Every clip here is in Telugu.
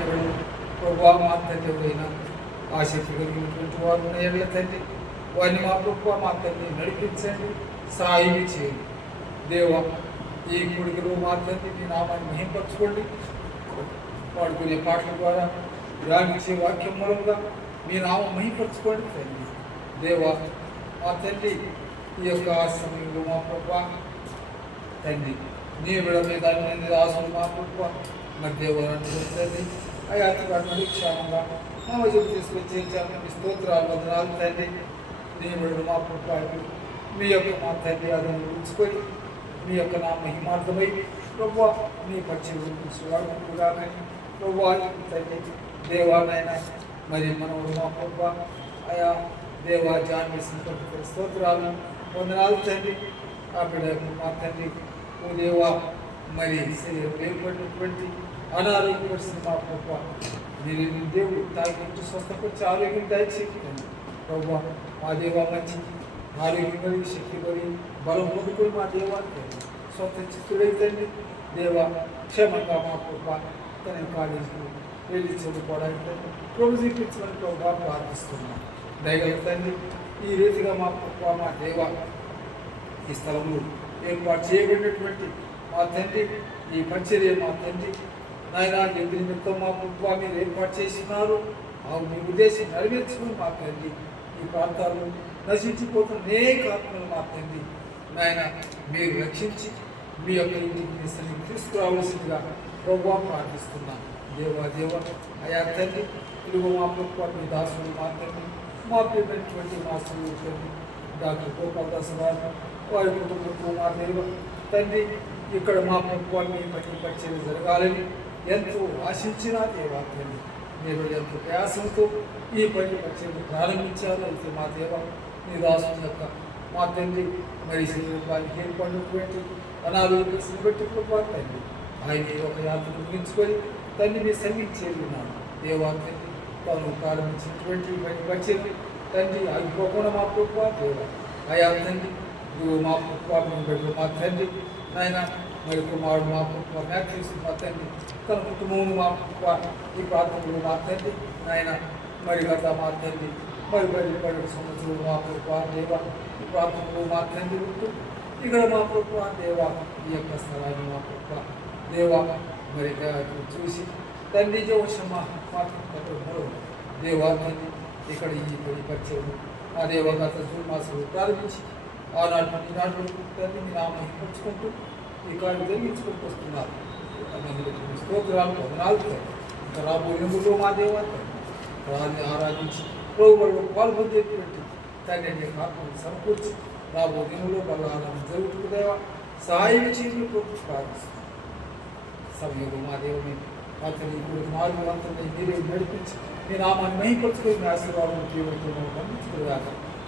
ఎవరు ప్రభావ మా తండ్రి ఎవరైనా ఆసక్తి కలిగినటువంటి వారు ఉన్న ఎడల తండ్రి వారిని మా ప్రభావ మా తండ్రి నడిపించండి, సహాయం చేయండి. దేవ ఈ గుడిలో మా తండ్రి మీ నామాన్ని మహింపరచుకోండి. పాడుకునే పాటల ద్వారా ధ్యానించే వాక్యం మూలంగా మీ నామం మహింపరచుకోండి తండ్రి. దేవ మా తండ్రి ఈ యొక్క సమయంలో మా ప్రభావ తండ్రి నీ విడ మీద ఆశలు మా ప్రభావ మరి దేవాలయాన్ని తండ్రి అయాత్ర క్షేమంగా మా వజలు తీసుకొచ్చి మీ స్తోత్రాలు వందనాలు తండ్రి. నీ విడలు మా ప్రభావ మీ యొక్క మా తండ్రి అదని ఉంచుకొని మీ యొక్క నా మహిమార్థమై ప్రభావ మీ పక్షులు వాడుకుంటుగా ప్రభావ తండ్రి దేవాలైనా మరి మనవుడు మా ప్రభావ ఆయా దేవా జాన్వేసిన స్తోత్రాలు వందనాలు తండ్రి. ఆ బిడ్డకు మా తండ్రి ఓ దేవా మరి శరీరం ఏర్పడినటువంటి అనారోగ్యపరిచిన మా ప్రభావ మీరు దేవుడు తాగి స్వస్థపరిచి ఆరోగ్యం దయచేయండి ప్రభావ. మా దేవా మంచి ఆరోగ్యం కలిగి శక్తి కలిగి బలం పొందుకొని మా దేవాన్ని స్వస్థ చిత్తుడైతండి. దేవా క్షేమంగా మా ప్రభావ తన కాలేజీకి వెళ్ళి చదువుకోవడానికి ప్రభు చూపించమని ప్రభావ ప్రార్థిస్తున్నాం. దయగల తండ్రి ఈ రీతిగా మా ప్రభావ మా దేవా ఈ స్థలంలో ఏర్పాటు చేయబడినటువంటి మా తండ్రి ఈ పరిచర్య మా తండ్రి నాయన ఎందు నిమిత్తం మా ప్రభావ మీరు ఏర్పాటు చేసినారు. మీ ఉద్దేశం నెరవేర్చుకుని మా తండ్రి ఈ ప్రాంతాల్లో నశించిపోతున్న అనేక ఆత్మలు మా తండ్రి నాయన మీరు రక్షించి మీ యొక్క ఇంటికి తీసుకురావాల్సిందిగా ప్రభావ ప్రార్థిస్తున్నాం. దేవా దేవ అయా తండ్రి ఇదిగో మా ప్రభుత్వ మీ దాసులు మా తండ్రి మా ప్రియమైనటువంటి మా తండ్రి డాక్టర్ గోపాల్ దాస్ గారు వారి కుటుంబంతో మా దేవ తండ్రి ఇక్కడ మా ప్రభుత్వ మీ పని పరిచయం జరగాలని ఎంతో ఆశించిన దేవా తండ్రి మీరు ఎంతో ప్రయాసంతో ఈ పని పరిచయం ప్రారంభించారు. అయితే మా దేవ మీ దాసుల యొక్క మా తండ్రి మరి శరీరానికి ఏర్పడినటువంటి అనారోగ్యం బట్టి ప్రభావ తండ్రి ఆయన ఒక యాత్ర ముగించుకొని తండ్రి మీ సమీక్షేరున్నాను దేవా తండ్రి తాను ప్రారంభించినటువంటి పని పరిచయం తండ్రి అయిపోకుండా మా ప్రభావ దేవ అయా తండ్రి మా ప్రభావం మా తండ్రి నాయన మరి కుమారుడు మా ప్రభావ మ్యాథ్యూస్ మా తండ్రి తన కుటుంబం మా ప్రభావ ఈ ప్రాంతంలో మా తండ్రి నాయన మరి గత మా తండ్రి మరి 10 సంవత్సరాలు మా ప్రభావ దేవ ఈ ప్రాంతంలో మా తండ్రి ఉంటూ ఇక్కడ మా ప్రభావ దేవ ఈ యొక్క స్థలాన్ని మా ప్రభావ దేవ మరి చూసి తండ్రి జోషమ్మ మా దేవా తండ్రి ఇక్కడ ఈ పని పరిచయం ఆ దేవ గత జూన్ మాసంలో ప్రారంభించి ఆనాటి ఈనాటి తండ్రి మీ నామం పంచుకుంటూ ఈ కార్యం జరిగించుకుంటూ వస్తున్నారు. స్తోత్రాలు వందనాలు. ఇంకా రాబోయే ఎన్నికల్లో మా దేవాన్ని ఆరాధించి ప్రభువులో పాల్పొందేటువంటి తండ్రి ఆత్మను సమకూర్చి రాబోయే దినంలో బలాలను జరుగుతుంది దేవా సహాయం చేసి ప్రార్థిస్తున్నాం. సమయంలో మా దేవుని మా తల్లి ఇప్పుడు 4 వంతులని మీరే నడిపించి మీ నామాన్ని మహింపరచుకొని మీ ఆశీర్వాదం జీవితంలో పంపించుకునేదాక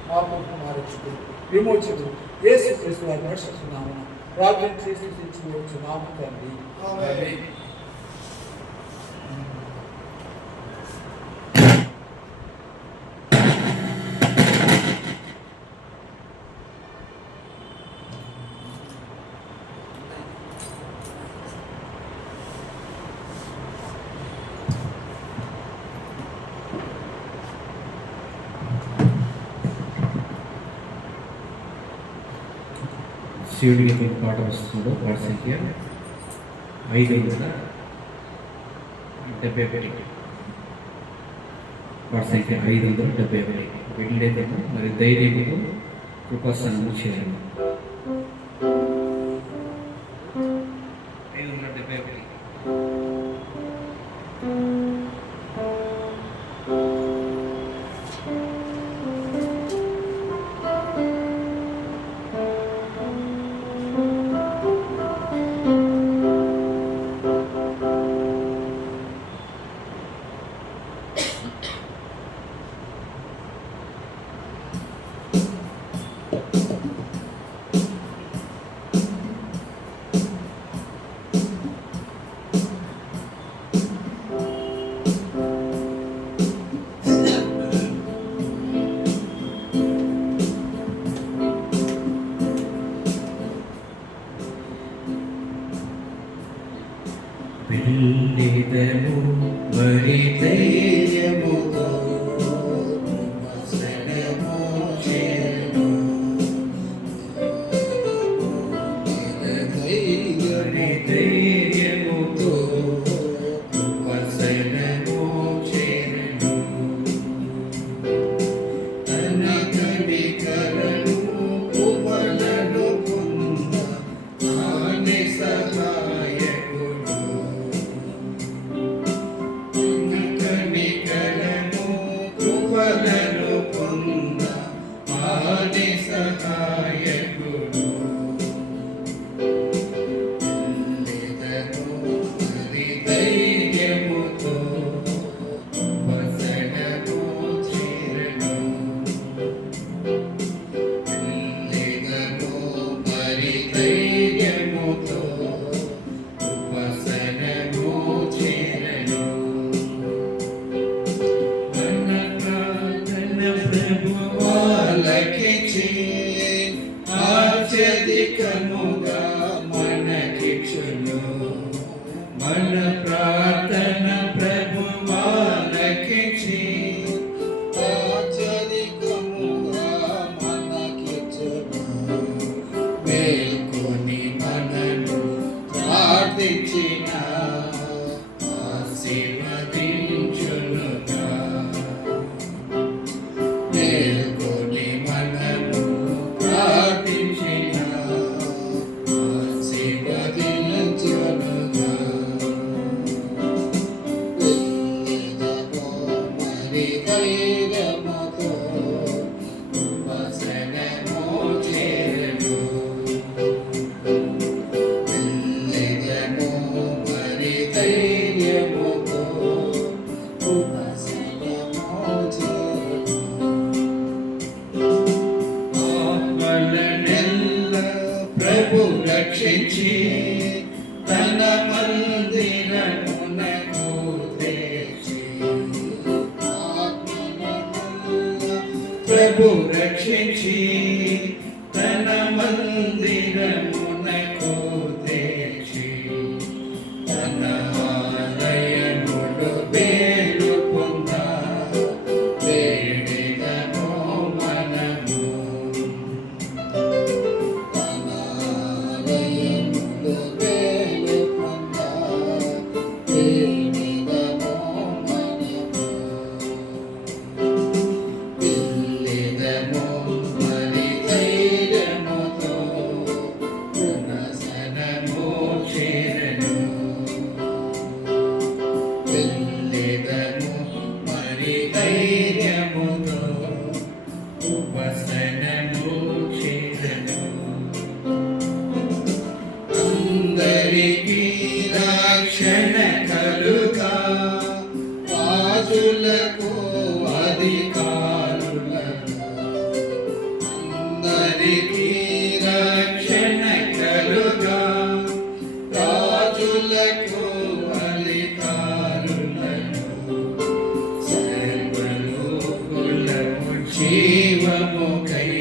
మా ప్రభువు మా రక్షకుడు విమోచకుడు యేసు క్రీస్తు వారిని నడుచుకున్నాము ప్రార్థన చేసి వచ్చున్నాము తండ్రి. ఆమేన్. శివుడికి పాట వస్తుందో పాట సంఖ్య 571 పాట సంఖ్య 571 వెళ్ళేదేమో మరి ధైర్యంతో కృపాసనం చేయాలి. 571 స్తోత్రాలు ఆశీర్వదించునుగా. మేల్కొని మనము ప్రార్థించిన ఆశీర్వదించునుగా. వెళ్ళెదము మరి ధైర్యముతో వసనము చేరెను. వెళ్ళెదము మరి ధైర్యముతో వసనము చేరెను. ఆత్మలనెల్ల ప్రభు రక్షించి తన మందిరమునకు తెచ్చి. ఆత్మలనెల్ల ప్రభు రక్షించి తన మందిరమునకు తెచ్చి. తన ఆలయములు వేలు పొంద వేడిదము మనము. తన ఆలయములు వేలు పొంద వేడిదము మనము. వెళ్ళెదము మరి ధైర్యముతో పునసనము చేరెను. వెళ్ళెదము మరి ధైర్యముతో ఉపసనము చేరెను. అందరికీ రక్షణ కలుగా రాజులకు అధికారులకు. అందరికీ రక్షణ కలుగా రాజులకు అధికారులకు. సర్వలోకులకు జీవముకై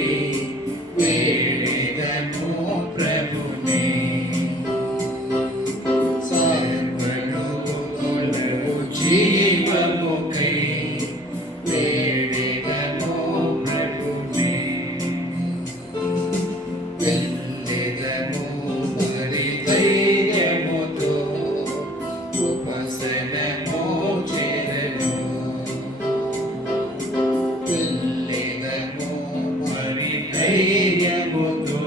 వేడెదము ప్రభునే. సర్వలోకులకు జీవముకై వేడెదము ప్రభునే. వెళ్ళెదము మరి ధైర్యముతో ఉపసనము చేరెను. వెళ్ళెదము మరి ధైర్యముతో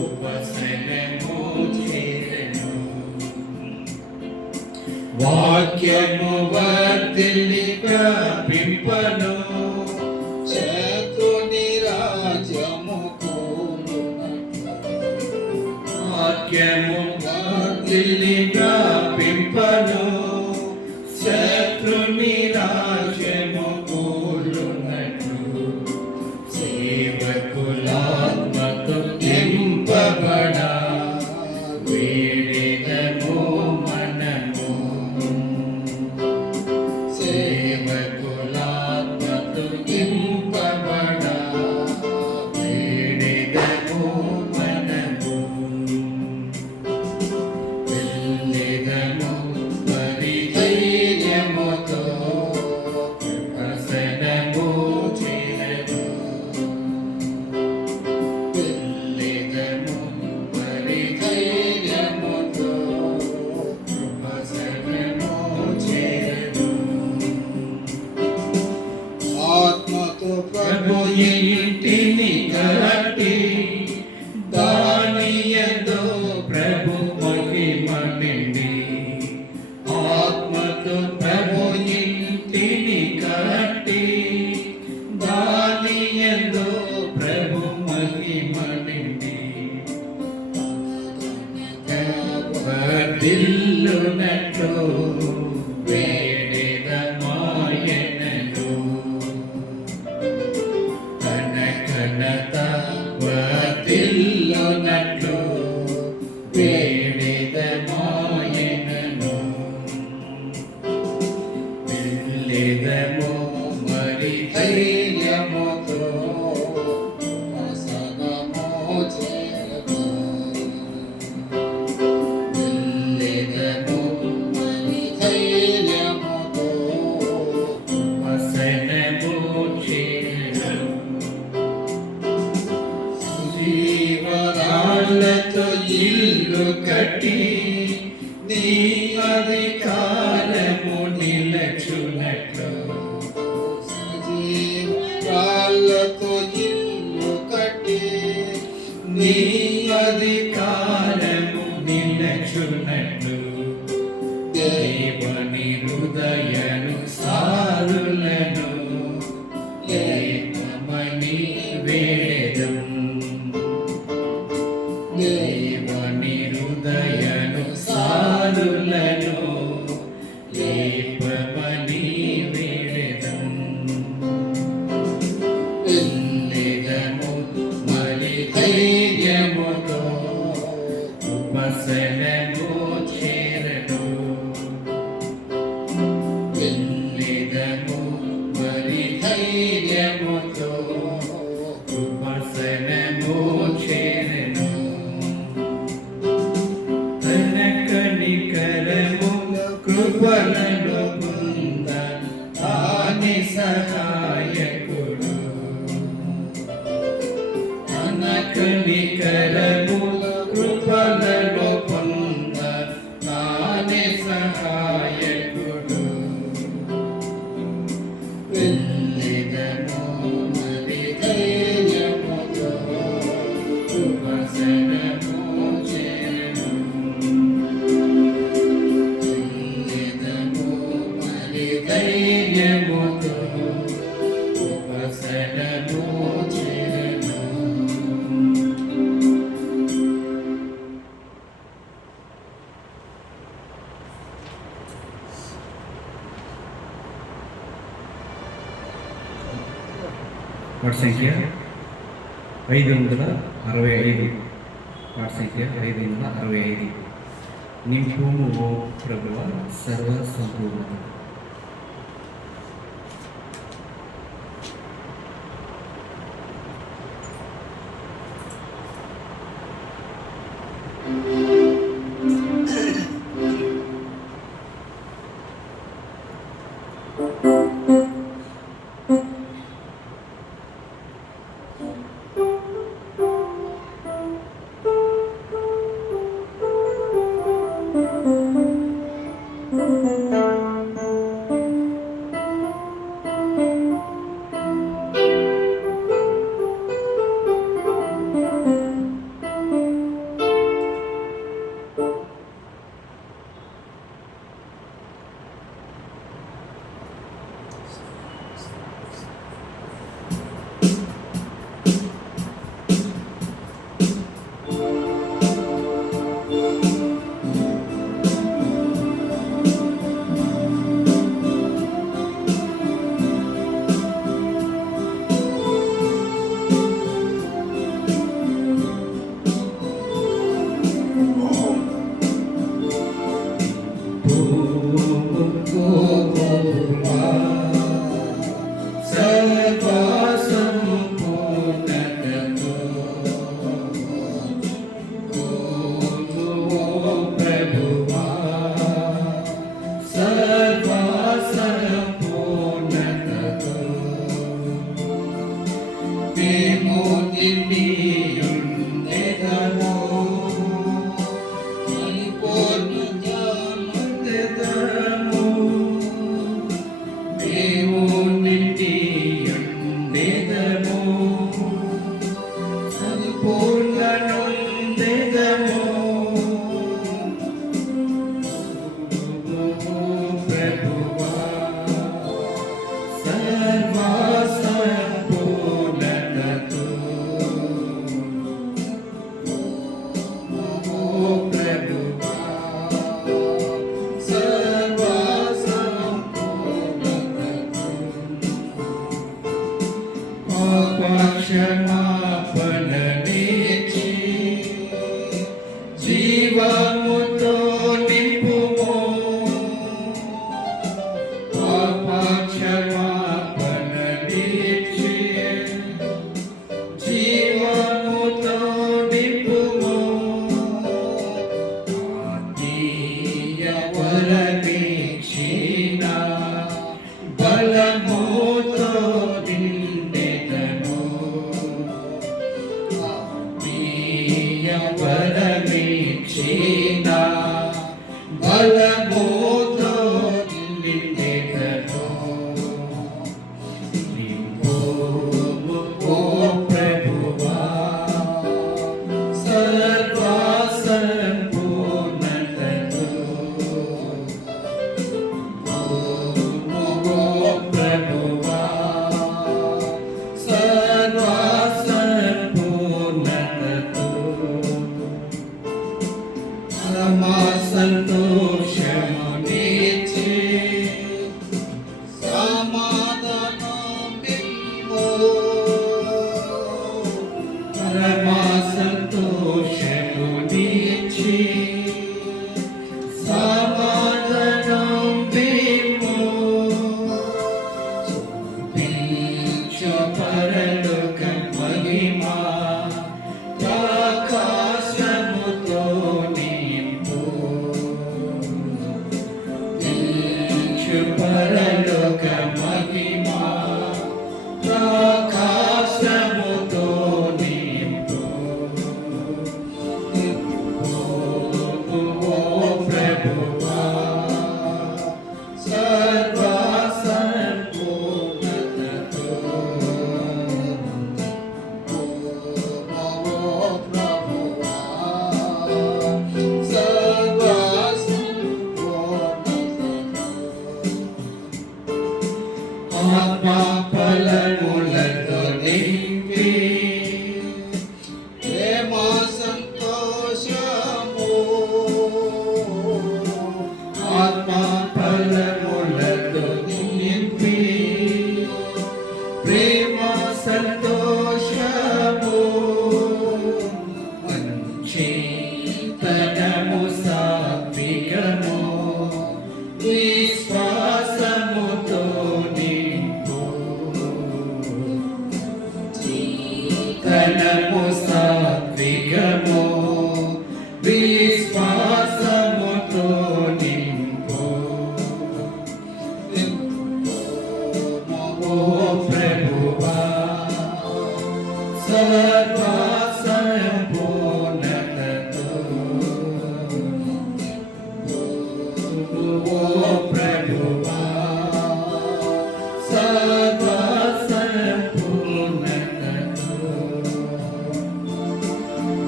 ఉపసనము చేరెను. వాక్యము వర్ధిల్లి వ్యాపింపను. శత్రుని రాజ్యము కూలునట్లు. వాక్యము వర్ధిల్లి వ్యాపింపను. శత్రుని రాజ్యము కూలునట్లు. సేవకులాత్మతో నింపబడ వేడెదము మనము. సేవకులాత్మతో నింపబడ వేడెదము మనము. వెళ్ళెదము మరి ధైర్యముతో వసనము చేరెను. వెళ్ళెదము మరి ధైర్యముతో వసనము చేరెను. ఆత్మతో ప్రభు ఇంటిని కట్టి దానియందు ప్రభు మహిమ నిండి. ఆత్మతో ప్రభు ఇంటిని కట్టి దానియందు ప్రభు మహిమ నిండి. వర్ధిల్లునట్లు వేడెదమాయెనను. తన ఘనత వర్ధిల్లునట్లు వేడెదమాయెనను. వెళ్ళెదము మరి ధైర్యముతో వసనము చేరెను. వెళ్ళెదము మరి ధైర్యముతో వసనము చేరెను. జీవరాళ్ళతో ఇల్లు కట్టి నీ అధికార దేవని హృదయను సారులను ఏకమని వేదం దేవని హృదయను సారులను ఏకమని వేదం వెళ్ళెదము మరి ధైర్యముతో ఉపశమము చేరను వెళ్ళెదము మరి ధైర్యముతో ఉపశమము చేరను తన కనికరముల కృపలను పొంద తాని సహాయకుడు తన కనికరముల కృపలను పొంద తాని సహాయకుడు వెళ్ళెదము మరి ధైర్యముతో ఉపశమము చేరను వెళ్ళెదము మరి ధైర్యముతో ఉపశమము చేరను పాట సంఖ్య 565. పాట సంఖ్య 565. నింపుము ఓ ప్రభువా సర్వ సంపూర్ణత. యేసు పరలోక మహిమా ప్రకాశముతో నింపు ఓ ప్రభువా సర్వ సంపూర్ణతతో ఓ ప్రభువా సర్వ ఆత్మ ఫలములతో నింపి ప్రేమ సంతోషము ఆత్మ ఫలములతో నింపి ప్రేమ సంతోషము మంచి తనము సాత్వికము విశ్వాసముతో నింపు తనము సాత్వికము విశ్వాసముతో నింపు ఓ ప్రభువా సర్వ సంపూర్ణతతో ఓ ప్రభువా సర్వ సంపూర్ణతతో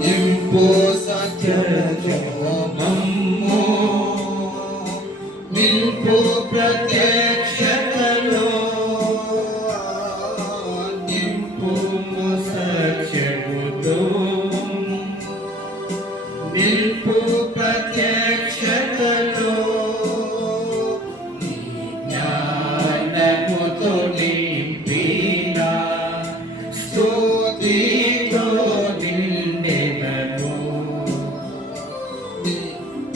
నింపు సత్యమమ్ము నింపు ప్రత్యక్షతలో నింపు సత్యముతో నింపు ప్రత్యక్షతలో నీ జ్ఞానముతో నింపిన స్తుతితో నిండెదను నీ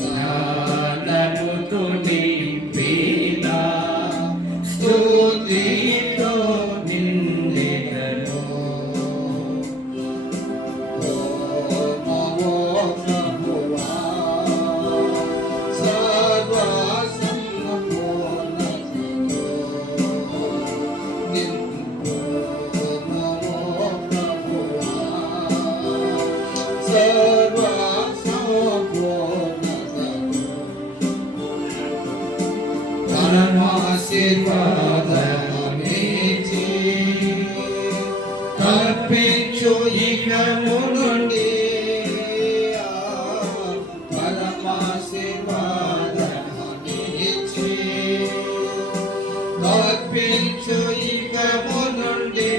జ్ఞానముతో నింపిన స్తుతితో నిండెదను ఓ ప్రభువా సర్వ సంపూర్ణతతో నింపు ఓ ప్రభువా సర్వ సంపూర్ణతతో పరమాశీర్వాదమిచ్చి తప్పించు ఇకము నుండి పరమాశీర్వాదమిచ్చి తప్పించు ఇకము నుండి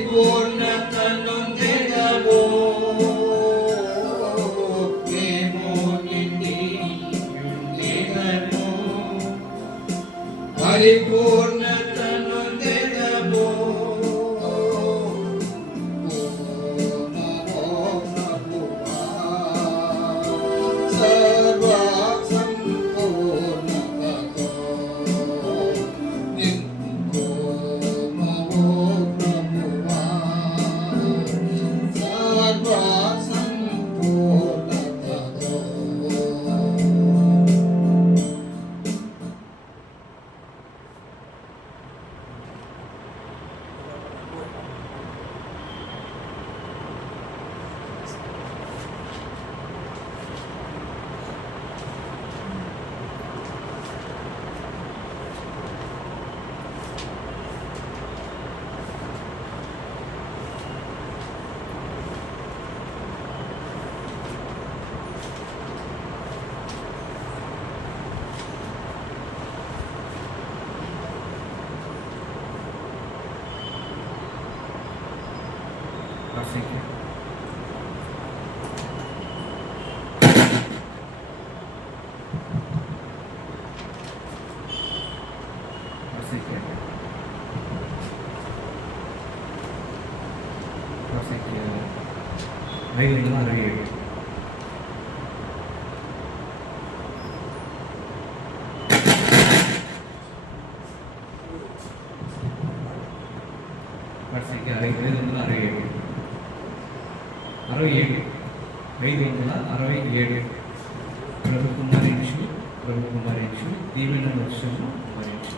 పరిపూర్ణతను తెగవో మేము నిండి ఉండెదము పరిపూర్ణతను తెగవో సర్వ సంపూర్ణతతో నింపు ప్రభువా సర్వ సంపూర్ణతతో 567. వాటి సంఖ్య 567. 67. 567. ప్రభు కుమారించు దీవెన వర్షము కుమారించు.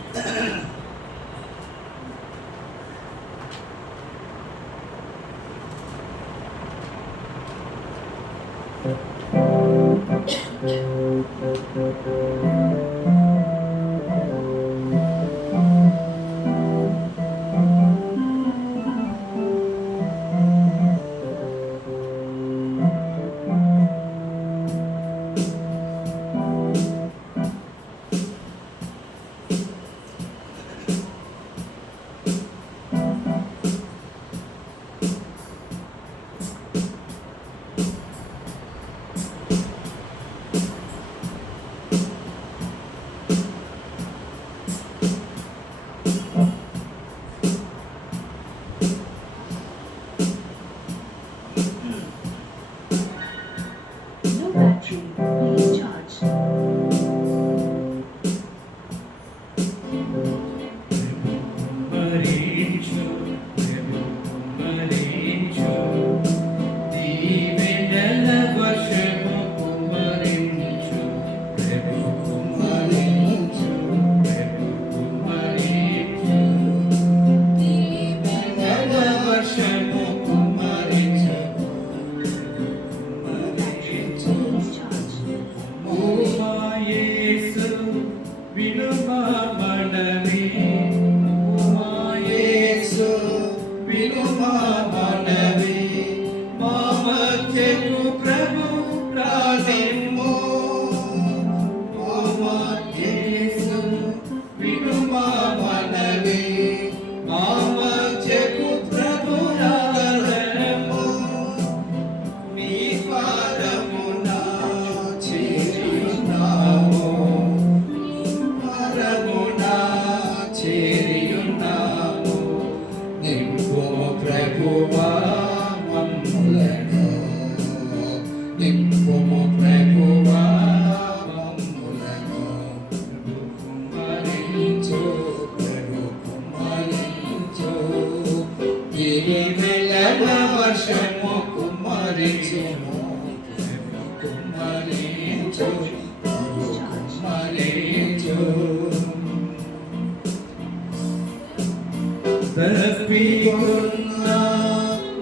తప్పికున్న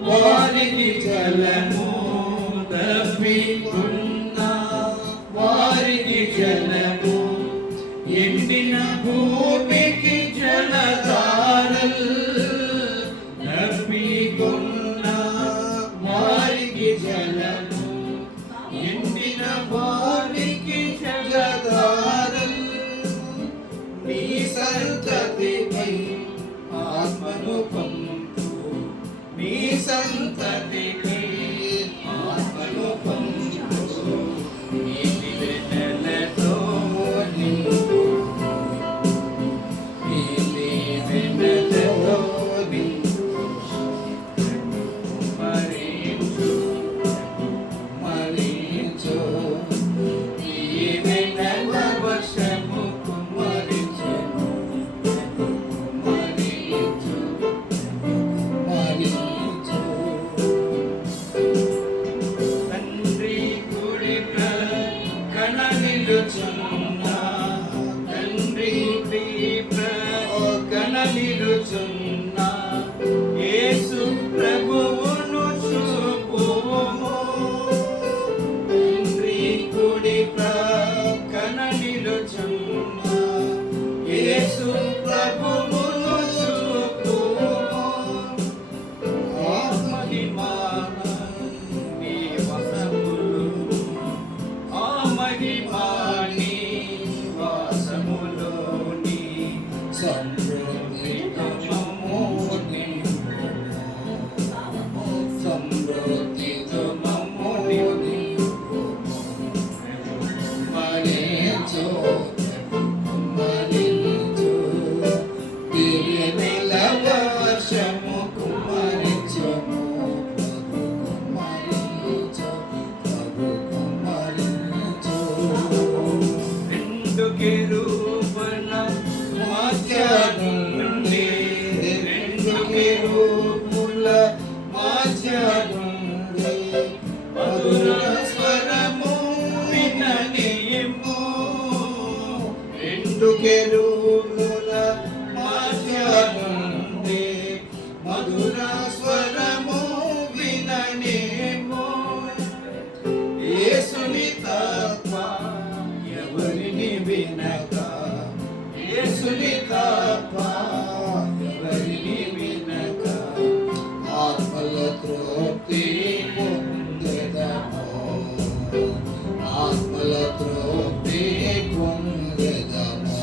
వారికి జలము, తప్పికున్న వారికి జలము, ఎండిన భూమికి జలధారల్. తప్పికున్న వారికి జలము, ఎండిన భూమికి జలధారల్. నీ సంతతిపై ఆత్మను పంపు, నీ సంతతికి ఆత్మను పంపు. నీటి వెన్నెలతో నింపు, నీటి వెన్నెలతో నింపు. కుమ్మరించు, కుమ్మరించు, ఈ వెన్నెల వర్షము కుమ్మరించు. తప్ప ఎవరిని వినక ఆత్మల తృప్తి పొందెదము, ఆత్మల తృప్తి పొందెదము.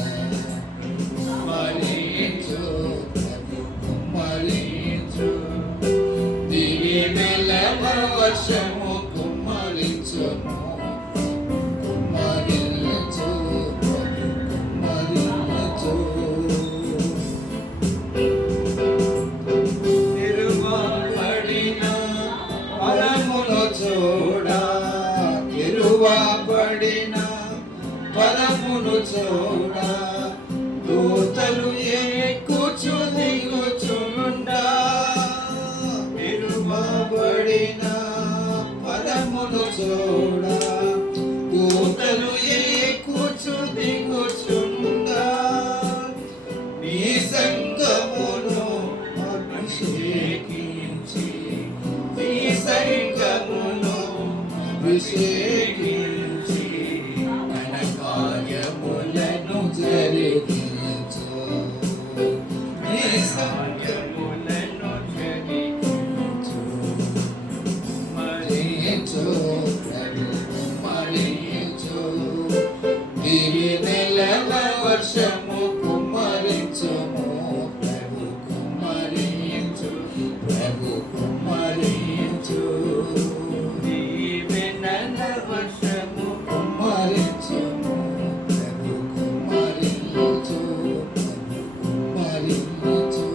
కుమ్మరించు ప్రభు కుమ్మరించు, దివి వెలమ వర్షము కుమ్మరించును, కుమ్మరించు ప్రభు కుమ్మరించు. తిరువబడిన ఫలమును చూడ, తిరువబడిన ఫలమును చూడ, దూతలు ఎక్కుచు దిగుచుండా. తిరువబడిన ఫలమును చూడ, దూతలు ఎక్కుచు దిగుచుండా. నీ సంగమును అభిషేకించి, నీ సంగమును అభిషేకించి, మన కార్యములను జరిగించు, నీ కార్యములను జరిగించు. మరించు ప్రభు కుమ్మరించు, దివి నెలల వర్షము కుమ్మరించుము, ప్రభు కుమ్మరించు, ప్రభు కుమ్మరించు. దివి నెలల వర్షము కుమ్మరించుము, ప్రభు కుమ్మరించు, ప్రభు కుమ్మరించు.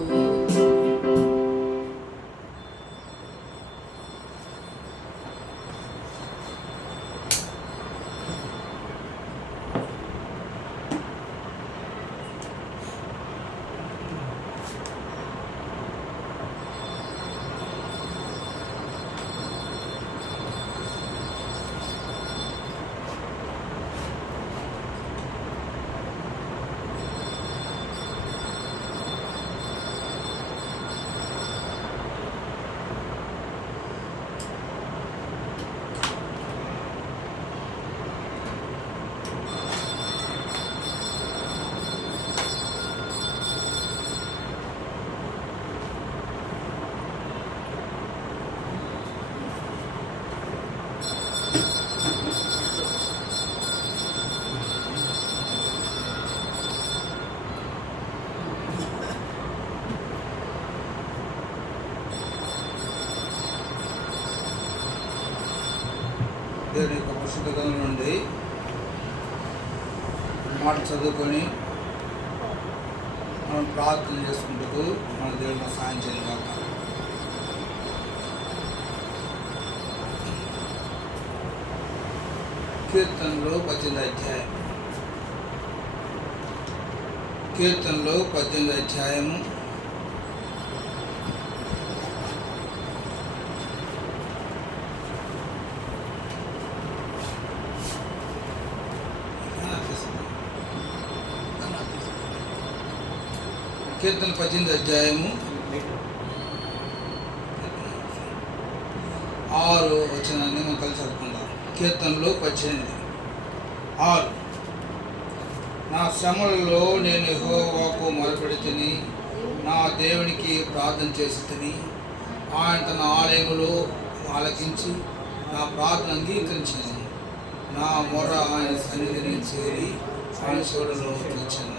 దేవుని యొక్క పరిశుద్ధ గ్రంథం నుండి మాట చదువుకొని మనం ప్రార్థన చేసుకుంటూ మన దేవుడిని సాయం చేయను కాక. కీర్తనలో 18 అధ్యాయం, కీర్తనలో 18 అధ్యాయము 18 అధ్యాయము 6 వచనాన్ని మనం కలిసి చదువుకుందాం. కీర్తనలో 18 6. నా శ్రమలలో నేను యెహోవాకు మొరపెడితిని, నా దేవునికి ప్రార్థన చేసితిని. ఆయన తన ఆలయములో ఆలకించి నా ప్రార్థన అంగీకరించింది. నా మొర ఆయన సన్నిధిని చేరి ఆయన శోధలో తీర్చాను.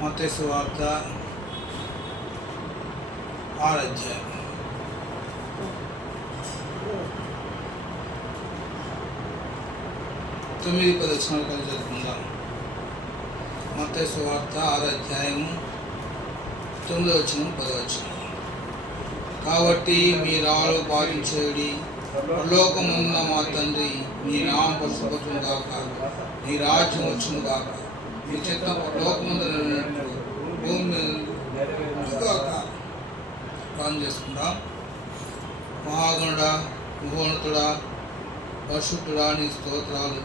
మత్తయి సువార్త 6 అధ్యాయం 9-10 వచనాలు కలిసి చదువుకుందాం. మత్తయి సువార్త 6 అధ్యాయము 9 వచనం 10 వచనం. కాబట్టి మీ రాళ్ళు పాటించేది పరలోకమున్న మా తండ్రి, నీ నామం పరిశుద్ధపరచును గాక, నీ రాజ్యం వచ్చును గాక, నీ చిత్తం పరలోకమందు నెరవేరినట్లు భూమి మీద గాక. ప్రార్థన చేసుకుందాం. మహాగణుడా, మహోన్నతుడా, పరిశుద్ధుడా, నీ స్తోత్రాలు.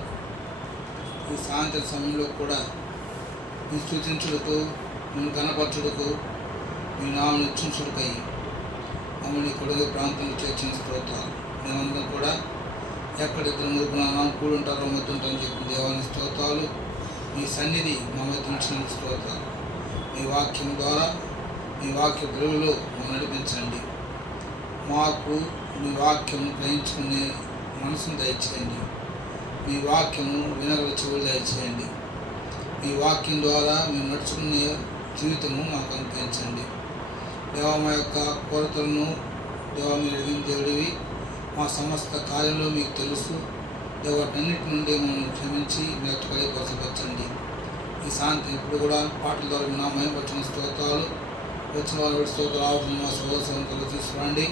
ఈ సాయంత్రం సమయంలో కూడా నీ స్తుతించుటకు, నేను కనపరచుటకు, మీ నామను హెచ్చించుటకై మమ్మల్ని కొడుకు ప్రాంతంలో చేర్చిన స్తోత్రాలు. మేమందరం కూడా ఎక్కడ ఇద్దరు ముగ్గురు కూడి ఉంటారో మధ్య ఉంటారని చెప్పిన దేవాన్ని స్తోత్రాలు. మీ సన్నిధి మా మధ్య ఉంచిన స్తోత్రాలు. మీ వాక్యం ద్వారా మీ వాక్య వెలుగులో మమ్మల్ని నడిపించండి. మాకు మీ వాక్యము గ్రహించుకునే మనసును దయచేయండి. మీ వాక్యము వినగల చెవులు దయచేయండి. మీ వాక్యం ద్వారా మేము నడుచుకునే జీవితము మాకు అనుగ్రహించండి. దేవా మా యొక్క కొరతలను దేవా మీరు ఎదిగిన దేవుడివి. మా సమస్త కార్యంలో మీకు తెలుసు. దేవాటన్నిటి నుండి మమ్మల్ని క్షమించి మెత్తపడి బసపరచండి. ఈ శాంతి ఇప్పుడు కూడా పాటల ద్వారా నా మహిమపరిచిన స్తోత్రాలు వచ్చిన వారి స్తోత్రాలు ఆవుతున్న మా సహోదరులు తీసుకురండి.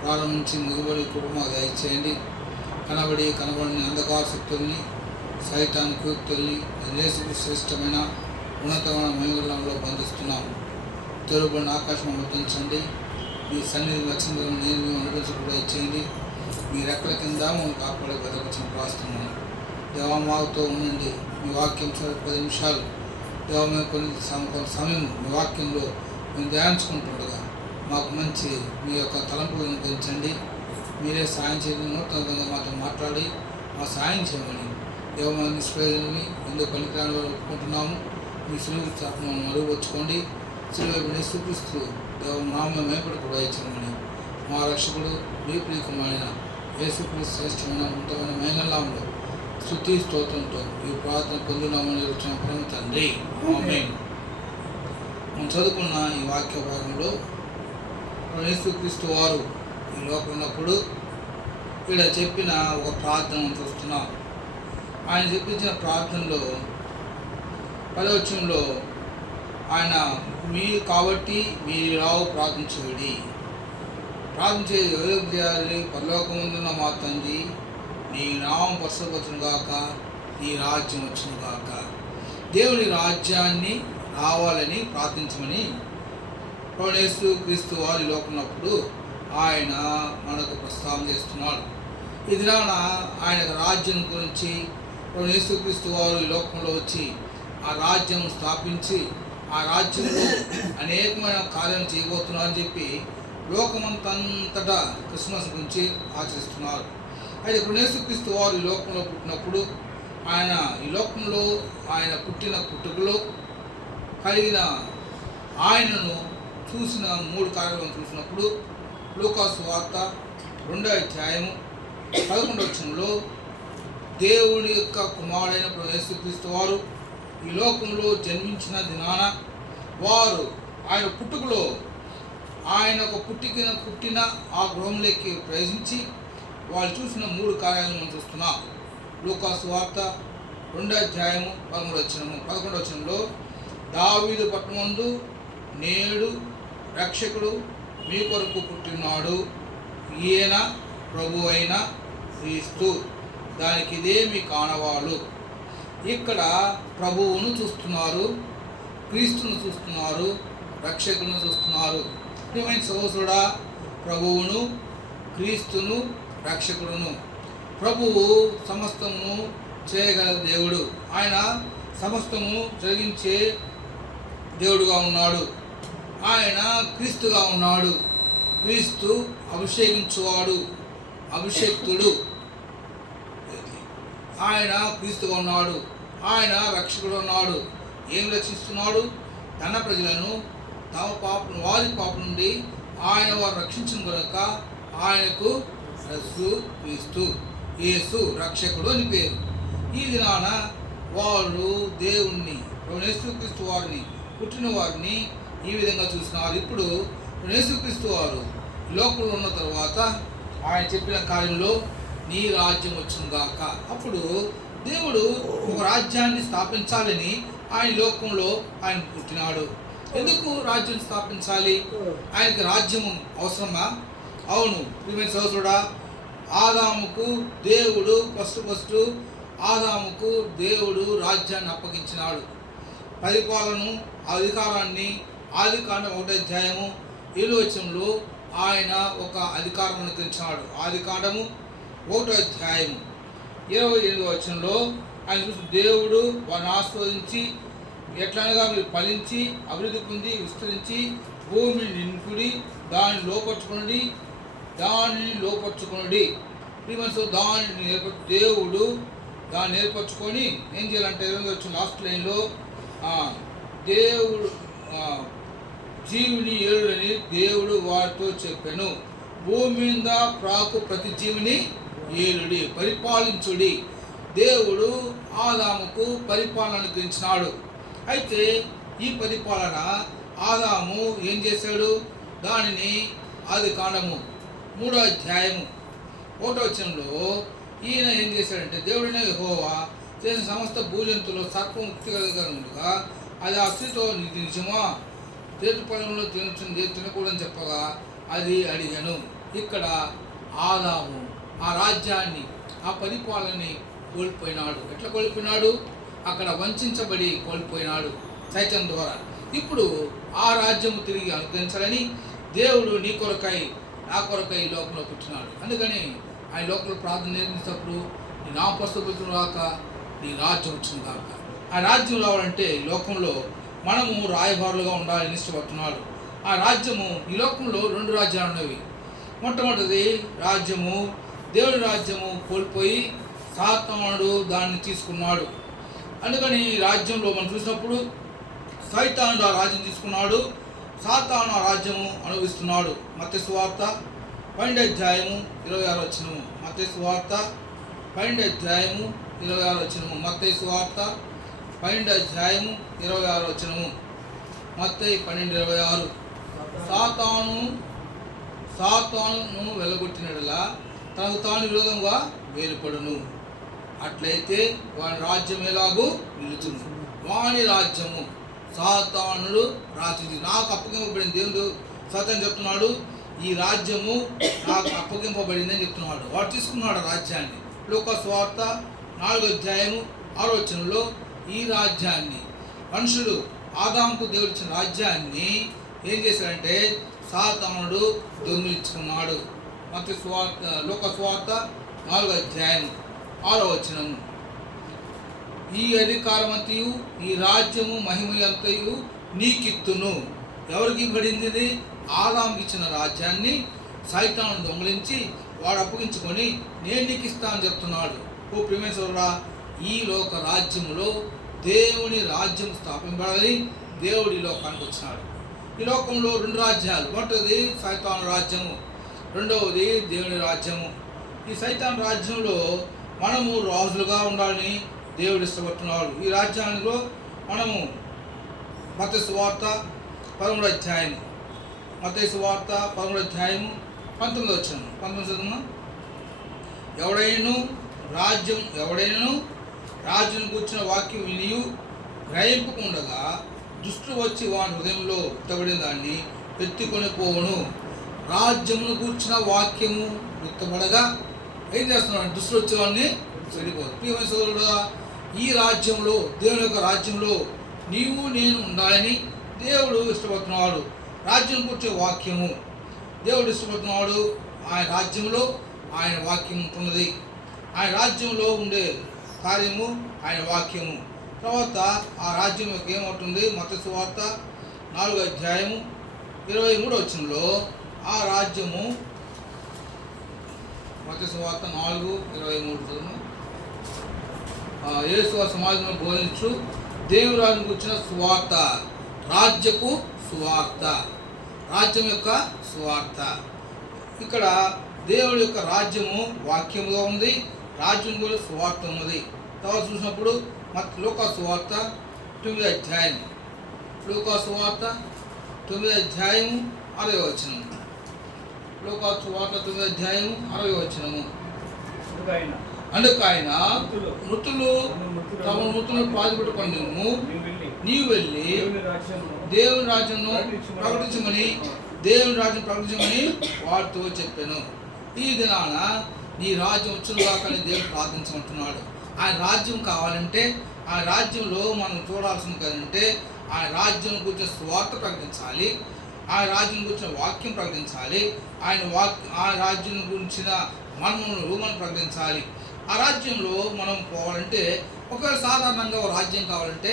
ప్రారంభించి ముగిబడి కుటుంబాలు దయచేయండి. కనబడిని అంధకార శక్తుల్ని సైతాన్ని కుయుక్తుల్ని యేసుకు శ్రేష్టమైన ఉన్నతమైన మహిమలో బంధిస్తున్నాము. తెరుబడిన ఆకాశం ముద్రించండి. మీ సన్నిధి వచ్చిన నేను అనుభవించి కూడా ఇచ్చేయండి. మీ రెక్కల కింద మమ్మల్ని కాపాడే బతకచ్చని ప్రాస్తున్నాను. దేవా మాతో ఉండండి. మీ వాక్యం 10 నిమిషాలు దేవా మేము కొంత సమయం మీ వాక్యంలో మేము ధ్యానించుకుంటుండగా మాకు మంచి మీ యొక్క తలంపులను పెంచండి. మీరే సాయం చేయండి. నూతనంగా మాతో మాట్లాడి మా సాయం చేయమని దేవ నిష్ప్రయోజనమి ఎందుకు పనికిరాని ఒప్పుకుంటున్నాము. మీ సులువు మమ్మల్ని అడుగువచ్చుకోండి. సులువు యేసుక్రీస్తు దేవ నామ మేపడి కూడా ఇచ్చామని మా రక్షకుడు మీ ప్రియకుమారైన యేసుక్రీస్తు శ్రేష్టమైన ఉన్నతమైన మేఘల్లాంలో స్తుతి స్తోత్రంతో ఈ ప్రార్థన పొందున్నామని వచ్చిన పరమ తండ్రి ఆమేన్. మనం చదువుకున్న ఈ వాక్య భాగంలో యేసుక్రీస్తు వారు ఈ లోపల ఉన్నప్పుడు ఇక్కడ చెప్పిన ఒక ప్రార్థన చూస్తున్నాం. ఆయన చెప్పించిన ప్రార్థనలో 10వ వచనంలో ఆయన కాబట్టి మీరు ప్రార్థించేది ఎవరికి చేయాలి? పరలోకముందున్న మా తండ్రి నీ నామం పరిశుద్ధపరచును గాక, నీ రాజ్యం వచ్చును గాక. దేవుని రాజ్యాన్ని రావాలని ప్రార్థించమని యేసుక్రీస్తు వారి లోకున్నప్పుడు ఆయన మనకు ప్రస్తావన చేస్తున్నాడు. ఈ దినాన ఆయన రాజ్యం గురించి యేసుక్రీస్తు వారు ఈ లోకంలో వచ్చి ఆ రాజ్యం స్థాపించి ఆ రాజ్యంలో అనేకమైన కార్యాలు చేయబోతున్నారని చెప్పి లోకమంతటా క్రిస్మస్ గురించి ఆచరిస్తున్నారు. అయితే ఇప్పుడు యేసుక్రీస్తు వారు ఈ లోకంలో పుట్టినప్పుడు ఆయన ఈ లోకంలో ఆయన పుట్టిన పుట్టుకలో కలిగిన ఆయనను చూసిన 3 కార్యాలను చూసినప్పుడు లూకాసు వార్త 2వ అధ్యాయము 11వ వచనంలో దేవుని యొక్క కుమారుడైన యేసుక్రీస్తు వారు ఈ లోకంలో జన్మించిన దినాన వారు ఆయన పుట్టుకలో ఆయన ఒక పుట్టిన ఆ గృహంలోకి ప్రవేశించి వాళ్ళు చూసిన 3 కార్యాలను మనం చూస్తున్నాం. లూకాసు వార్త 2వ అధ్యాయము 11వ వచనంలో దావీదు పట్టణమందు నేడు రక్షకుడు మీ కొరకు పుట్టినాడు, ఈయన ప్రభు అయిన క్రీస్తు, దానికి ఇదే మీ కానవాళ్ళు. ఇక్కడ ప్రభువును చూస్తున్నారు, క్రీస్తును చూస్తున్నారు, రక్షకులను చూస్తున్నారు. ప్రియమైన సహోదరుడా, ప్రభువును, క్రీస్తును, రక్షకుడును. ప్రభువు సమస్తమును చేయగల దేవుడు. ఆయన సమస్తము జరిగించే దేవుడుగా ఉన్నాడు. ఆయన క్రీస్తుగా ఉన్నాడు. క్రీస్తు అభిషేకించువాడు, అభిషేక్తుడు. ఆయన క్రీస్తుగా ఉన్నాడు. ఆయన రక్షకుడు ఉన్నాడు. ఏం రక్షిస్తున్నాడు? తన ప్రజలను వారి పాపం నుండి ఆయన వారు రక్షించిన కనుక ఆయనకు క్రీస్తు యేసు రక్షకుడు అని పేరు. ఈ దినాన వాళ్ళు దేవుణ్ణి యేసుక్రీస్తు వారిని పుట్టిన వారిని ఈ విధంగా చూస్తున్నారు. ఇప్పుడు యేసుక్రీస్తు వారు లోకంలో ఉన్న తర్వాత ఆయన చెప్పిన కార్యంలో నీ రాజ్యం వచ్చును గాక. అప్పుడు దేవుడు ఒక రాజ్యాన్ని స్థాపించాలని ఆయన లోకంలో ఆయన పుట్టినాడు. ఎందుకు రాజ్యం స్థాపించాలి? ఆయనకి రాజ్యం అవసరమా? అవును ప్రియమైన సహోదరుడా, ఆదాముకు దేవుడు ఫస్ట్ ఆదాముకు దేవుడు రాజ్యాన్ని అప్పగించినాడు. పరిపాలన అధికారాన్ని ఆదికాండం 1వ అధ్యాయము 7వ వచనంలో ఆయన ఒక అధికారం అనుగ్రహించాడు. ఆదికాండము 1వ అధ్యాయము 27వ వచనంలో ఆయన చూసి దేవుడు వారిని ఆస్వాదించి ఎట్లనగా మీరు ఫలించి అభివృద్ధి పొంది విస్తరించి భూమిని నింపుడి, దానిని లోపరుచుకునండి దాన్ని దేవుడు దాన్ని ఏర్పరచుకొని ఏం చేయాలంటే వచ్చిన లాస్ట్ లైన్లో దేవుడు జీవిని ఏలుడని దేవుడు వారితో చెప్పాను. భూమి మీద ప్రాకు ప్రతి జీవిని ఏలుడి, పరిపాలించుడి. దేవుడు ఆదాముకు పరిపాలన అనుగ్రహించినాడు. అయితే ఈ పరిపాలన ఆదాము ఏం చేశాడు? దానిని ఆదికాండము 3వ అధ్యాయము 1వ వచనంలో ఈయన ఏం చేశాడంటే, దేవుడిని యెహోవా చేసిన సమస్త భూజంతులు సర్పం ముక్తిగా అది ఆ స్త్రీతో నిజమా, చేతి పొలంలో తినకూడదని చెప్పగా అది అడిగాను. ఇక్కడ ఆదాము ఆ రాజ్యాన్ని, ఆ పరిపాలనని కోల్పోయినాడు. ఎట్లా కోల్పోయినాడు? అక్కడ వంచబడి కోల్పోయినాడు సైతం ద్వారా. ఇప్పుడు ఆ రాజ్యము తిరిగి అనుగ్రహించాలని దేవుడు నీ కొరకై నా కొరకై ఈ లోకంలో పుట్టినాడు. అందుకని ఆ లోకంలో ప్రార్థన నిర్మించినప్పుడు నీ నా పశువులు రాక నీ రాజ్యం వచ్చింది కాక. ఆ రాజ్యం రావాలంటే ఈ లోకంలో మనము రాయబారులుగా ఉండాలని ఇష్టపడుతున్నాడు. ఆ రాజ్యము, ఈ లోకంలో 2 రాజ్యాలు ఉన్నవి. మొట్టమొదటిది రాజ్యము, దేవుడి రాజ్యము కోల్పోయి సాతానుడు దాన్ని తీసుకున్నాడు. అందుకని ఈ రాజ్యంలో మనం చూసినప్పుడు సైతానుడు ఆ రాజ్యం తీసుకున్నాడు, సాతాను ఆ రాజ్యము అనుభవిస్తున్నాడు. మత్తయి సువార్త 12వ అధ్యాయము 26వ వచనము. మత్తయి సువార్త 12వ అధ్యాయము 26వ వచనము. మత్తయి సువార్త 12వ అధ్యాయము 26వ వచనము. మత్తయి 12:26. సాతానును వెలగొట్టినట్లా తనకు తాను విరోధంగా వేలుపడును. అట్లయితే వాని రాజ్యం ఎలాగూ నిలుచుంది. వాని రాజ్యము సాతానుడు రాసింది. నాకు అప్పగింపబడింది. దేవుడు సాతాను చెప్తున్నాడు, ఈ రాజ్యము నాకు అప్పగింపబడింది అని చెప్తున్నాడు. వాడు తీసుకున్నాడు రాజ్యాన్ని. లూకా సువార్త 4వ అధ్యాయము 6వ వచనంలో ఈ రాజ్యాన్ని, మనుషులు ఆదాముకు దేవుడు ఇచ్చిన రాజ్యాన్ని ఏం చేశాడంటే సాతానుడు దొంగిలించుకున్నాడు. మత్తయి సువార్త, లూకా సువార్త 4వ అధ్యాయం 6వ వచనము. ఈ అధికారమంతయు ఈ రాజ్యము మహిమయంతయు నీకిత్తును. ఎవరికి ఇవ్వబడింది? ఆదాముకి ఇచ్చిన రాజ్యాన్ని సైతాను దొంగిలించి వాడు అప్పగించుకొని నేను నీకు ఇస్తానని చెప్తున్నాడు. ఓ ప్రియమైనరా, ఈ లోక రాజ్యములో దేవుని రాజ్యం స్థాపింపబడాలని దేవుడి లోకానికి వచ్చినాడు. ఈ లోకంలో 2 రాజ్యాలు. మొదటిది సైతాను రాజ్యము, రెండవది దేవుని రాజ్యము. ఈ సైతాను రాజ్యంలో మనము రాజులుగా ఉండాలని దేవుడు ఇష్టపడుతున్నాడు. ఈ రాజ్యానికి మనము మత్తయి సువార్త 13వ అధ్యాయము, మత్తయి సువార్త 13వ అధ్యాయము 19వ వచనం. 19 చదువుమా. ఎవడైనను రాజ్యం కూర్చున్న వాక్యం వినియు గ్రహింపకుండగా దుష్టుడు వచ్చి వాని హృదయంలో ఉత్తబడిన దాన్ని ఎత్తుకొని పోవును. రాజ్యమును కూర్చున్న వాక్యము ఉత్తబడగా ఏం చేస్తున్నాడు? దుష్టుడు వచ్చే వాడిని చెడిపోదు. ప్రియమైన సోదరుడా, ఈ రాజ్యంలో, దేవుని యొక్క రాజ్యంలో నీవు నేను ఉండాలని దేవుడు ఇష్టపడుతున్నాడు. రాజ్యం కూర్చే వాక్యము దేవుడు ఇష్టపడుతున్నాడు. ఆయన రాజ్యంలో ఆయన వాక్యం ఉంటున్నది. ఆయన రాజ్యంలో ఉండే కార్యము ఆయన వాక్యము. తర్వాత ఆ రాజ్యం యొక్క ఏమవుతుంది? మత్తయి సువార్త 4వ అధ్యాయము 23వ వచనంలో ఆ రాజ్యము, మత్తయి సువార్త 4:23 యేసు సమాజంలో బోధించు దేవుని రాజ్యం కూర్చున్న సువార్త, రాజ్యపు సువార్త, రాజ్యం యొక్క సువార్త. ఇక్కడ దేవుడి యొక్క రాజ్యము వాక్యముగా ఉంది, రాజ్యం కూడా సువార్త ఉన్నది. తర్వాత చూసినప్పుడు లూకా సువార్త 9వ అధ్యాయం, లూకా సువార్త 9వ అధ్యాయము 60వ వచనం. లూకా సువార్త 9వ అధ్యాయము 60వ వచనము. అందుకు ఆయన మృతులు తమ మృతులను పాతిపెట్టుకొని నీవు వెళ్ళి దేవుని రాజ్యంను ప్రకటించమని వారితో చెప్పాను. ఈ దినాన నీ రాజ్యం వచ్చునుగాకని దేవుడు ప్రార్థించమంటున్నాడు. ఆయన రాజ్యం కావాలంటే, ఆ రాజ్యంలో మనం చూడాల్సింది కదంటే ఆయన రాజ్యం గురించిన స్వార్థ ప్రకటించాలి, ఆయన రాజ్యం గురించిన వాక్యం ప్రకటించాలి, ఆ రాజ్యం గురించిన మనమును మనం ప్రకటించాలి. ఆ రాజ్యంలో మనం పోవాలంటే, ఒకవేళ సాధారణంగా ఒక రాజ్యం కావాలంటే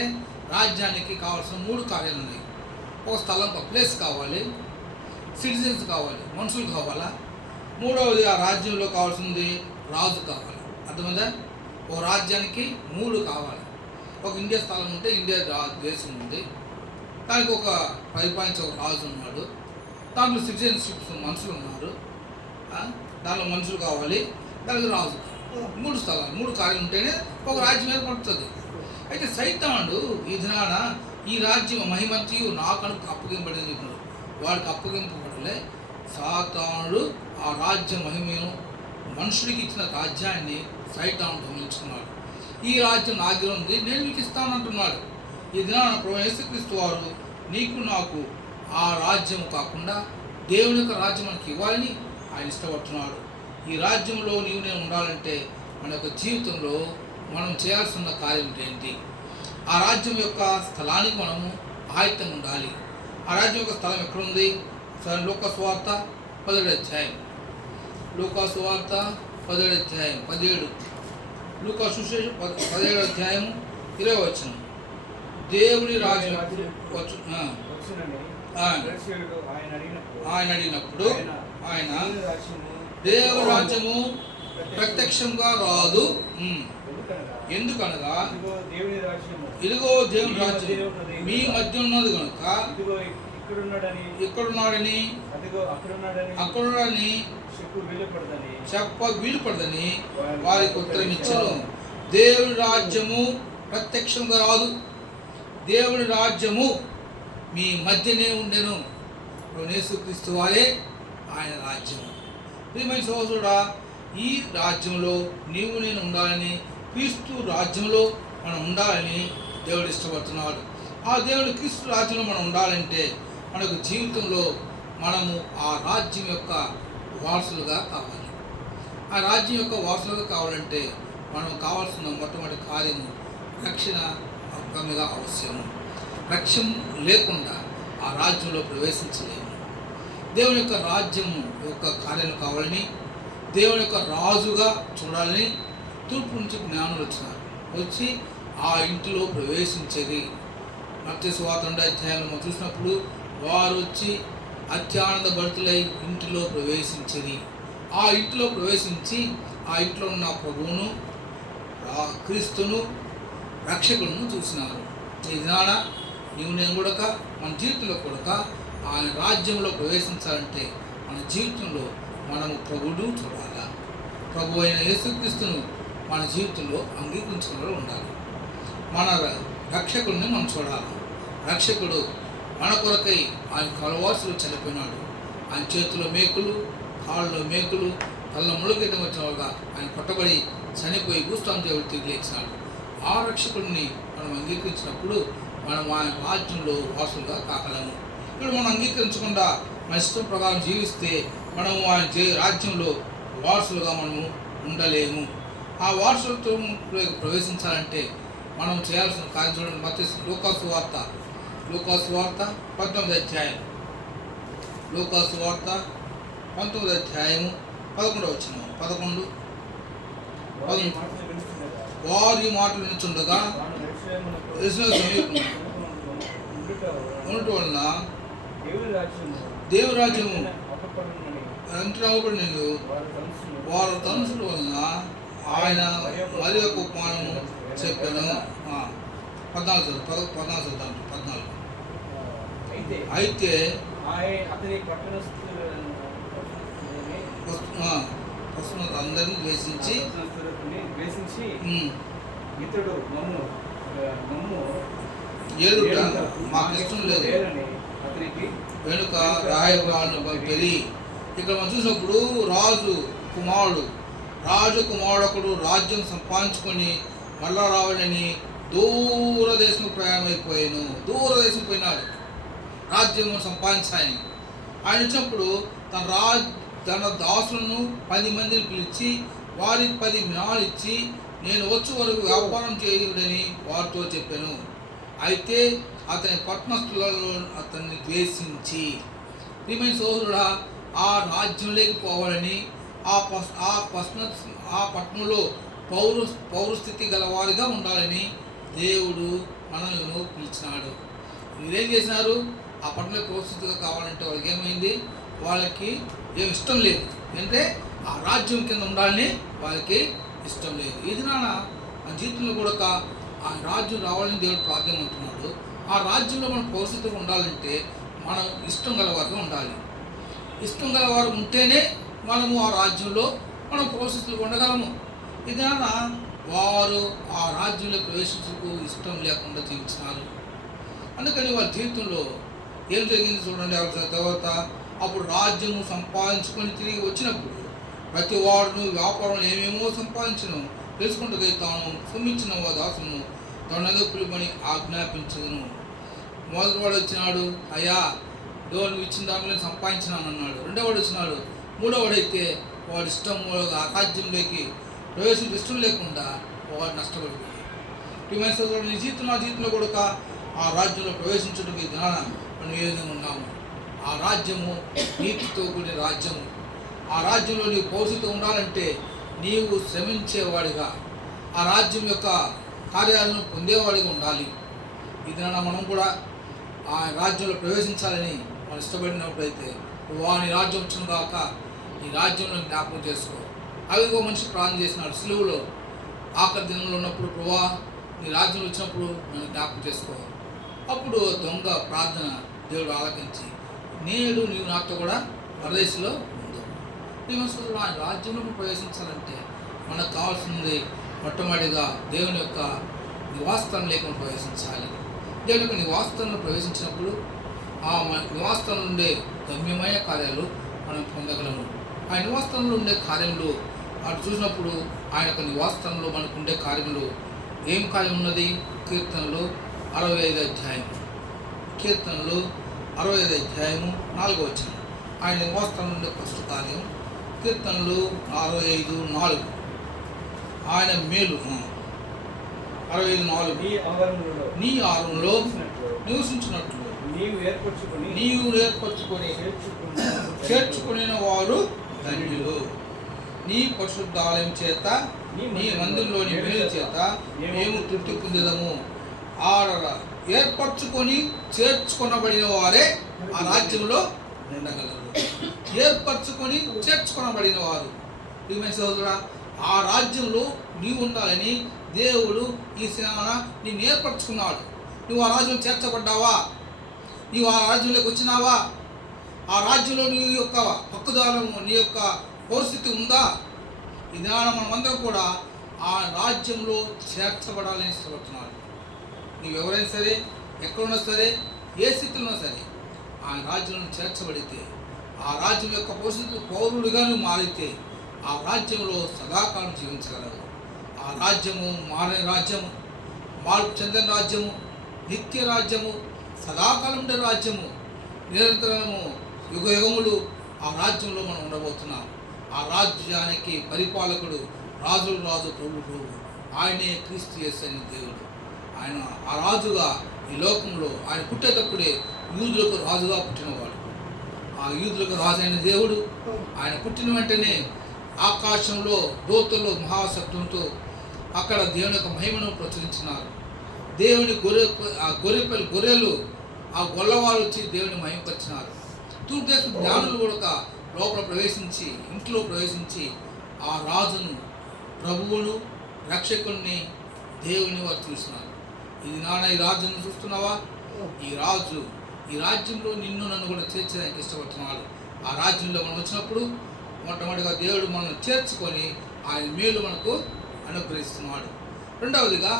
రాజ్యానికి కావాల్సిన 3 కార్యాలు ఉన్నాయి. ఒక స్థలం, ఒక ప్లేస్ కావాలి, సిటిజన్స్ కావాలి, మనుషులు కావాలా. మూడవది ఆ రాజ్యంలో కావాల్సింది రాజు కావాలి. అర్థమైందా? ఒక రాజ్యానికి 3 కావాలి. ఒక ఇండియా స్థలం ఉంటే ఇండియా దేశం ఉంది, దానికి ఒక పరిపాలించే ఒక రాజు ఉన్నాడు, దాంట్లో సిటిజన్షిప్స్ మనుషులు ఉన్నారు, దాంట్లో మనుషులు కావాలి, దానికి రాజు. 3 స్థలాలు 3 కార్యాలు ఉంటేనే ఒక రాజ్యం ఏర్పడుతుంది. అయితే సైతానుడు ఈ దినాన ఈ రాజ్యం మహిమంతియు నాకు అప్పగింపబడింది చెప్పినాడు. వాడికి అప్పగింపబడలే. సాతానుడు ఆ రాజ్య మహిమను మనుషుడికి ఇచ్చిన రాజ్యాన్ని సైతానుడు దొంగిలించుకున్నాడు. ఈ రాజ్యం నా దగ్గర ఉంది, నేను మీకు ఇస్తానంటున్నాడు. ఈ దినాన ప్రభువైన యేసుక్రీస్తు వారు నీకు నాకు ఆ రాజ్యం కాకుండా దేవుని యొక్క రాజ్యం మనకి ఇవ్వాలని ఆయన ఇష్టపడుతున్నాడు. ఈ రాజ్యంలో నీవు నేను ఉండాలంటే మన యొక్క జీవితంలో మనం చేయాల్సిన కార్యం ఏంటి? ఆ రాజ్యం యొక్క స్థలానికి మనము ఆయుత్తంగా ఉండాలి. ఆ రాజ్యం యొక్క స్థలం ఎక్కడుంది? లూకా సువార్త 17వ అధ్యాయం, లూకా సువార్త 17వ అధ్యాయం 17, లూకా సువిశేషం 17వ అధ్యాయం 20వ వచనం. దేవుని రాజ్యం ఆయన అడిగినప్పుడు ఆయన దేవుని రాజ్యము ప్రత్యక్షంగా రాదు, ఎందుకనగా ఇదిగో దేవుని రాజ్యం మీ మధ్య ఉన్నది కనుక ఇక్కడున్నాడని అక్కడున్నాడని చెప్ప వీలుపడదని వారికి ఉత్తరం ఇచ్చాను. దేవుని రాజ్యము ప్రత్యక్షంగా రాదు, దేవుని రాజ్యము మీ మధ్యనే ఉండెను. యేసుక్రీస్తు వారే ఆయన రాజ్యము. ప్రియమైన సహోదరుడా, ఈ రాజ్యంలో నీవు నేను ఉండాలని, క్రీస్తు రాజ్యంలో మనం ఉండాలని దేవుడు ఇష్టపడుతున్నాడు. ఆ దేవుడు క్రీస్తు రాజ్యంలో మనం ఉండాలంటే మనకు జీవితంలో మనము ఆ రాజ్యం యొక్క వారసులుగా కావాలి. ఆ రాజ్యం యొక్క వారసులుగా కావాలంటే మనం కావాల్సిన మొట్టమొదటి కార్యము రక్షణ అగమ్యగా అవశ్యము. రక్షణ లేకుండా ఆ రాజ్యంలో ప్రవేశించలేము. దేవుని యొక్క రాజ్యం యొక్క కార్యాలు కావాలని, దేవుని యొక్క రాజుగా చూడాలని తూర్పు నుంచి జ్ఞానులు వచ్చి ఆ ఇంటిలో ప్రవేశించేది. మత్తయి సువార్త 2వ అధ్యాయంలో మనం చూసినప్పుడు వారు వచ్చి అత్యానంద భరితులై ఇంటిలో ప్రవేశించేది. ఆ ఇంటిలో ప్రవేశించి ఆ ఇంట్లో ఉన్న ప్రభువును, క్రీస్తును, రక్షకులను చూసినారు. ఈ దినాన నీవు నేను కూడా మన జీవితంలో కూడా ఆయన రాజ్యంలో ప్రవేశించాలంటే మన జీవితంలో మనము ప్రభువును చూడాలా. ప్రభు అయిన యేసుక్రీస్తును మన జీవితంలో అంగీకరించుకుని ఉండాలి. మన రక్షకుడిని మనం చూడాలి. రక్షకుడు మన కొరకై ఆయన కలవాసులు చనిపోయినాడు. ఆయన చేతిలో మేకులు, కాళ్ళలో మేకులు, కళ్ళ ముళ్ళగడ్డ వచ్చినగా ఆయన కొట్టబడి చనిపోయి భూస్థానం దేవుడు తిరిగి లేచినాడు. ఆ రక్షకుడిని మనం అంగీకరించినప్పుడు మనం ఆయన రాజ్యంలో వాసులుగా కాగలము. ఇప్పుడు మనం అంగీకరించకుండా మన ఇష్టం ప్రకారం జీవిస్తే మనము ఆయన రాజ్యంలో వారసులుగా మనము ఉండలేము. ఆ వారసులతో ప్రవేశించాలంటే మనం చేయాల్సిన కార్యం చూడండి. మత్తయి లూకా సువార్త 19వ అధ్యాయం, లూకా సువార్త 19వ అధ్యాయము 11వ వచనం. 11 వారి మాటలు వినుచుండగా ఉండటం వలన దేవుని రాజ్యము నేను వారు తనుసుల వలన ఆయన మరి యొక్క ఉపమానము చెప్పాను. 14 అయితే అందరిని ద్వేషించి ఇతడు ఏడుట మాకు ఇష్టం లేదు వెనుక రాయబాను పెరిగి. ఇక్కడ మనం చూసినప్పుడు రాజు కుమారుడు ఒకడు రాజ్యం సంపాదించుకొని మళ్ళా రావాలని దూరదేశం ప్రయాణం అయిపోయాను. దూరదేశం పోయినాడు రాజ్యం సంపాదించాయని. ఆయన వచ్చినప్పుడు తన దాసులను 10 మందిని పిలిచి వారికి 10 మినాలు ఇచ్చి నేను వచ్చే వరకు వ్యాపారం చేయడని వారితో చెప్పాను. అయితే అతని పట్టణస్థులలో అతన్ని ద్వేషించి, ప్రియమైన సోదరుడా, ఆ రాజ్యంలోకి పోవాలని ఆ పట్టణంలో పౌరస్థితి గలవారిగా ఉండాలని దేవుడు మనల్ని పిలిచినాడు. మీరేం చేసినారు? ఆ పట్టణంలో పౌరస్థితిగా కావాలంటే వాళ్ళకి ఏమైంది? వాళ్ళకి ఏమి ఇష్టం లేదు. అంటే ఆ రాజ్యం కింద ఉండాలని వాళ్ళకి ఇష్టం లేదు. ఇది నాన్న మన జీవితంలో కూడా ఆ రాజ్యం రావాలని దేవుడు ప్రార్థన అంటున్నాడు. ఆ రాజ్యంలో మనం పౌరసత్వం ఉండాలంటే మనం ఇష్టం గలవారుగా ఉండాలి. ఇష్టం గలవారు ఉంటేనే మనము ఆ రాజ్యంలో మనం పౌరసత్వం ఉండగలము. ఇది నాన్న వారు ఆ రాజ్యంలో ప్రవేశించకు ఇష్టం లేకుండా జీవించినారు. అందుకని వాళ్ళ జీవితంలో ఏం జరిగింది చూడండి. తర్వాత అప్పుడు రాజ్యము సంపాదించుకొని తిరిగి వచ్చినప్పుడు ప్రతి వాడును వ్యాపారం ఏమేమో సంపాదించను తెలుసుకుంటూ తాను సొమ్మించిన దాసును తనదో పిలుపని ఆజ్ఞాపించదును. మొదటివాడు వచ్చినాడు, అయ్యా నువ్వు ఇచ్చిన దానిలో సంపాదించినాను అన్నాడు. రెండోవాడు వచ్చినాడు. మూడోవాడైతే వాడి ఇష్టం ఆ రాజ్యంలోకి ప్రవేశించే ఇష్టం లేకుండా వాడు నష్టపడిపోయాడు. నీ జీవితంలో ఆ జీవితంలో కూడా ఆ రాజ్యంలో ప్రవేశించడానికి జ్ఞానం మనం ఏ విధంగా ఉన్నాము. ఆ రాజ్యము నీతితో కూడిన రాజ్యము. ఆ రాజ్యంలో నీవు పౌరుషత్వం ఉండాలంటే నీవు శ్రమించేవాడిగా ఆ రాజ్యం యొక్క కార్యాలను పొందేవాడిగా ఉండాలి. ఇది మనం కూడా ఆ రాజ్యంలో ప్రవేశించాలని మనం ఇష్టపడినప్పుడైతే నీ రాజ్యం వచ్చిన కాక ఈ రాజ్యంలో జ్ఞాపకం చేసుకో. అవి ఒక మనిషి ప్రార్థన చేసినాడు సిలువలో ఆఖరి దినంలో ఉన్నప్పుడు, ప్రభువా నీ రాజ్యంలో వచ్చినప్పుడు నన్ను జ్ఞాపకం చేసుకో. అప్పుడు దొంగ ప్రార్థన దేవుడు ఆలకించి నేడు నీవు నాతో కూడా పరదేశంలో ఉండు. ఈ మనసులో ఆయన రాజ్యంలో ప్రవేశించాలంటే మనకు కావాల్సింది మొట్టమొదటిగా దేవుని యొక్క నివాసస్థానం లేకుండా ప్రవేశించాలి. దేవుని యొక్క నివాసస్థానంలో ప్రవేశించినప్పుడు ఆ నివాసస్థానంలో ఉండే గమ్యమైన కార్యాలు మనం పొందగలము. ఆ నివాసస్థానంలో ఉండే కార్యములు అటు చూసినప్పుడు ఆయన యొక్క నివాసస్థానంలో మనకు ఉండే కార్యములు ఏం కార్యం ఉన్నది? కీర్తనలు 65 అధ్యాయం, కీర్తనలు 65 అధ్యాయము 4వ వచనం. ఆయన నివాసస్థానంలో ఉండే ఫస్ట్ కార్యం కీర్తనలు 65:4. ఆయన మేలు 65:4 నీ ఆవరణలో నివసించినట్లు నీవు ఏర్పరచుకొని చేర్చుకునే వారు ధన్యులు. నీ పరిశుద్ధాలయం చేత నీ మందిరంలోని మేలు చేత మేము తృప్తి పొందేదము. ఆ ఏర్పరచుకొని చేర్చుకొనబడిన వారే ఆ రాజ్యంలో ఉండగలరు. ఏర్పరచుకొని చేర్చుకొనబడిన వారు సోదరుడా, ఆ రాజ్యంలో నీవు ఉండాలని దేవుడు ఈ సేన నిన్ను ఏర్పరచుకున్నాడు. నువ్వు ఆ రాజ్యంలో చేర్చబడ్డావా? నీవు ఆ రాజ్యంలోకి వచ్చినావా? ఆ రాజ్యంలో నీ యొక్క హక్కుదారము నీ యొక్క పరిస్థితి ఉందా? ఇదాన మనమందరం కూడా ఆ రాజ్యంలో చేర్చబడాలని ఇష్టపడుతున్నాడు. నీవు ఎవరైనా సరే, ఎక్కడున్నా సరే, ఏ స్థితిలో ఉన్నా సరే ఆ రాజ్యంలో చేర్చబడితే, ఆ రాజ్యం యొక్క పరిస్థితులు పౌరుడిగా నువ్వు మారితే ఆ రాజ్యంలో సదాకాలం జీవించగలవు. ఆ రాజ్యము మారే రాజ్యము, మార్పు చెందిన రాజ్యము, నిత్య రాజ్యము, సదాకాలం ఉండే రాజ్యము, నిరంతరము యుగ యుగములు ఆ రాజ్యంలో మనం ఉండబోతున్నాం. ఆ రాజ్యానికి పరిపాలకుడు రాజులు రాజు ప్రభువు ప్రభు, ఆయనే క్రీస్తు యేసు అనే దేవుడు. ఆయన ఆ రాజుగా ఈ లోకంలో ఆయన పుట్టేటప్పుడే యూదులకు రాజుగా పుట్టినవాడు. ఆ యూదులకు రాజు అయిన దేవుడు ఆయన పుట్టిన వెంటనే ఆకాశంలో దూతలు మహాశబ్దంతో అక్కడ దేవుని యొక్క మహిమను ప్రచురించినారు. దేవుని గొర్రెలు ఆ గొల్లవారు వచ్చి దేవుని మహిమపరిచినారు. తూర్పు దేశ జ్ఞానులు కూడా లోపల ప్రవేశించి, ఇంట్లో ప్రవేశించి ఆ రాజును, ప్రభువును, రక్షకుడిని, దేవుని వారు చూసినారు. ఇది నాన్న ఈ రాజును చూస్తున్నావా? ఈ రాజ్యంలో నిన్ను నన్ను కూడా చేర్చడానికి ఇష్టపడుతున్నాడు. ఆ రాజ్యంలో మనం వచ్చినప్పుడు మొట్టమొదటిగా దేవుడు మనం చేర్చుకొని ఆయన మేలు మనకు అనుగ్రహిస్తున్నాడు. రెండవదిగా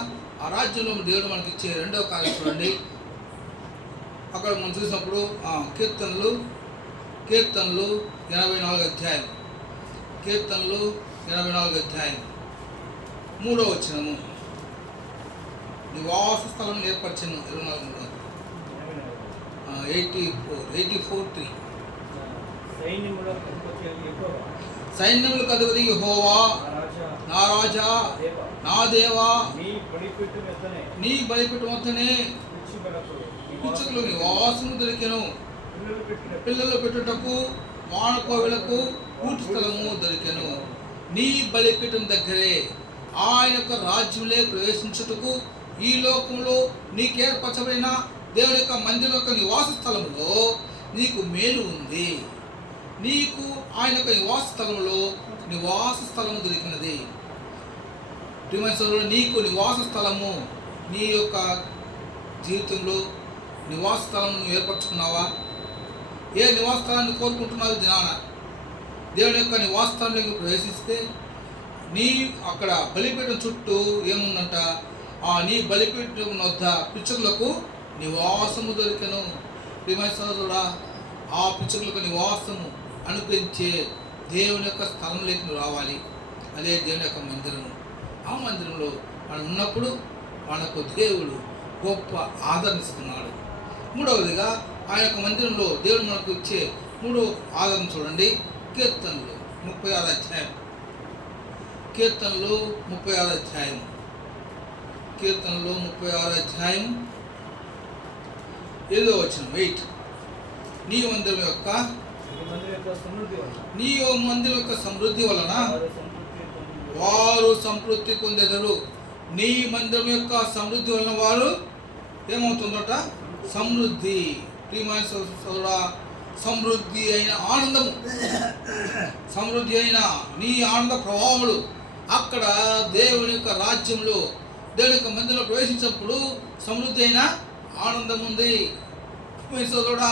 ఆ రాజ్యంలో దేవుడు మనకి ఇచ్చే రెండవ కార్యం చూడండి. అక్కడ మనం చూసినప్పుడు కీర్తనలు 84 అధ్యాయం, కీర్తనలు 84 అధ్యాయం 3వ వచనము. నివాస స్థలం ఏర్పరిచిన 84:3 సైన్యములకు అధిపతి యెహోవా నా రాజా నా దేవా నీ బలిపీఠం వద్దనే పిచ్చుకలు నివాసము దొరికెను. పిల్లలు పెట్టుటకు మానకోవిలకు కూటు స్థలము దొరికెను. నీ బలిపీఠం దగ్గరే ఆయన యొక్క రాజ్యంలో ప్రవేశించుటకు ఈ లోకంలో నీకేర్పరచబడిన దేవుని యొక్క మందిరం యొక్క నివాస స్థలంలో నీకు మేలు ఉంది. నీకు ఆయన యొక్క నివాస స్థలంలో నివాస స్థలము దొరికినది. ప్రియమైన సోదరుడు, నీకు నివాస స్థలము నీ యొక్క జీవితంలో నివాస స్థలం నువ్వు ఏర్పరచుకున్నావా? ఏ నివాస స్థలాన్ని కోరుకుంటున్నావు దినాన? దేవుని యొక్క నివాస స్థలంలోకి ప్రవేశిస్తే నీ అక్కడ బలిపీఠం చుట్టూ ఏముందంట? నీ బలిపీఠం వద్ద పిచ్చుకలకు నివాసము దొరికెను. ప్రియమైన సోదరుడా, ఆ పిచ్చుకలకు నివాసము అనుగ్రహించే దేవుని యొక్క స్థలంలోకి నువ్వు రావాలి. అదే దేవుని యొక్క మందిరము. ఆ మందిరంలో మనం ఉన్నప్పుడు మనకు దేవుడు గొప్ప ఆదరణిస్తున్నాడు. మూడవదిగా ఆ యొక్క మందిరంలో దేవుడు మనకు ఇచ్చే మూడో ఆదరణ చూడండి. కీర్తనలు 36వ అధ్యాయం. కీర్తనలు 36వ అధ్యాయం. కీర్తనలు 36వ అధ్యాయం 7వ వచనం. 8. నీ మందిరం యొక్క సమృద్ధి వలన వారు సంతృప్తి పొందెదరు. నీ మందిరం యొక్క సమృద్ధి వలన వారు ఏమవుతుందట? సమృద్ధి. ప్రియమైన సోదరుడా, సమృద్ధి అయిన ఆనందము, సమృద్ధి అయిన నీ ఆనంద ప్రభావములు అక్కడ దేవుని యొక్క రాజ్యంలో, దేవుని యొక్క మందిరంలో ప్రవేశించినప్పుడు సమృద్ధి అయిన ఆనందం ఉంది. ప్రియమైన సోదరుడా,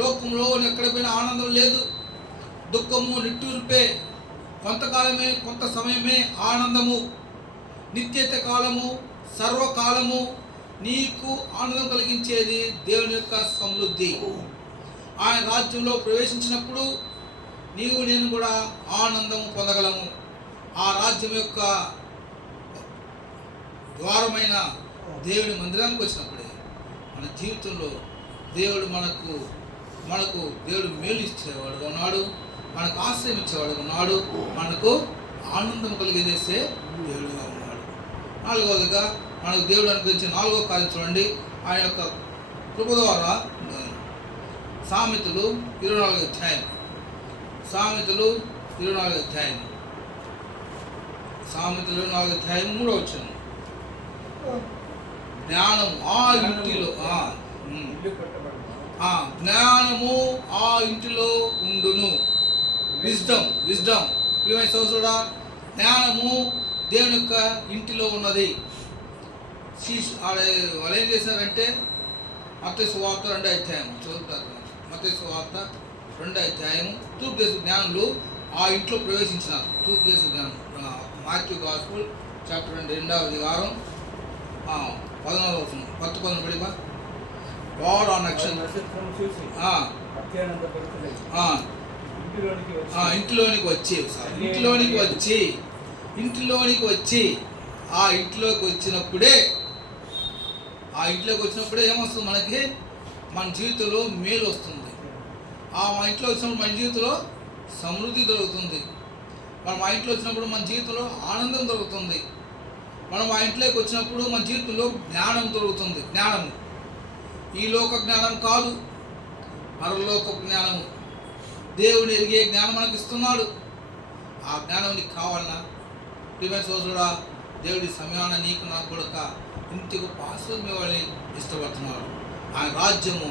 లోకంలో ఎక్కడ పోయినా ఆనందం లేదు. దుఃఖము, నిట్టూర్పే. కొంతకాలమే, కొంత సమయమే ఆనందము. నిత్యత కాలము, సర్వకాలము నీకు ఆనందం కలిగించేది దేవుని యొక్క సమృద్ధి. ఆయన రాజ్యంలో ప్రవేశించినప్పుడు నీవు నేను కూడా ఆనందము పొందగలము. ఆ రాజ్యం యొక్క ద్వారమైన దేవుని మందిరానికి వచ్చినప్పుడే మన జీవితంలో దేవుడు మనకు దేవుడు మేలు ఇచ్చేవాడుగా ఉన్నాడు. మనకు ఆశ్రయం ఇచ్చేవాడుగా ఉన్నాడు. మనకు ఆనందం కలిగజేసే దేవుడుగా ఉన్నాడు. నాలుగవదిగా మనకు దేవుడు అనుగ్రహించిన 4వ కార్యం చూడండి. ఆయన యొక్క కృప ద్వారా సామెతలు 24వ అధ్యాయం. సామెతలు 24వ అధ్యాయం. సామెతలు 24వ అధ్యాయం 3వ వచనం. జ్ఞానము ఆ ఇంటిలో జ్ఞానము ఆ ఇంటిలో ఉండును. విజ్డమ్. ప్రియమైన సోదరుడా, జ్ఞానము దేవుని యొక్క ఇంటిలో ఉన్నది. వాళ్ళు ఏం చేశారంటే మత్తయి సువార్త 2వ అధ్యాయం చదువుతారు. మత్తయి సువార్త 2వ అధ్యాయం. తూర్పు దేశ జ్ఞానులు ఆ ఇంట్లో ప్రవేశించినారు. తూర్పు దేశ జ్ఞానం. మాథ్యూ గాస్పుల్ చాప్టర్ 2వ అధికారం 11వ వచనం. 10 పడిగా వాడు ఆ నక్షత్రం చూసి ఇంట్లోనికి వచ్చి ఆ ఇంట్లోకి వచ్చినప్పుడే ఏమొస్తుంది? మనకి మన జీవితంలో మేలు వస్తుంది. మా ఇంట్లో వచ్చినప్పుడు మన జీవితంలో సమృద్ధి దొరుకుతుంది. మనం మా ఇంట్లో వచ్చినప్పుడు మన జీవితంలో ఆనందం దొరుకుతుంది. మనం మా ఇంట్లోకి వచ్చినప్పుడు మన జీవితంలో జ్ఞానం దొరుకుతుంది. జ్ఞానము ఈ లోక జ్ఞానం కాదు, పరలోక జ్ఞానము. దేవుని ఎరిగే జ్ఞానం మనకు ఇస్తున్నాడు. ఆ జ్ఞానం నీకు కావాలన్నా? ప్రియమైన సోదరుడా, దేవుడి సమయాన్ని నీకు నాకు కూడా ఇంటికి పాస్వర్డ్ వాళ్ళని ఇష్టపడుతున్నాడు. ఆయన రాజ్యము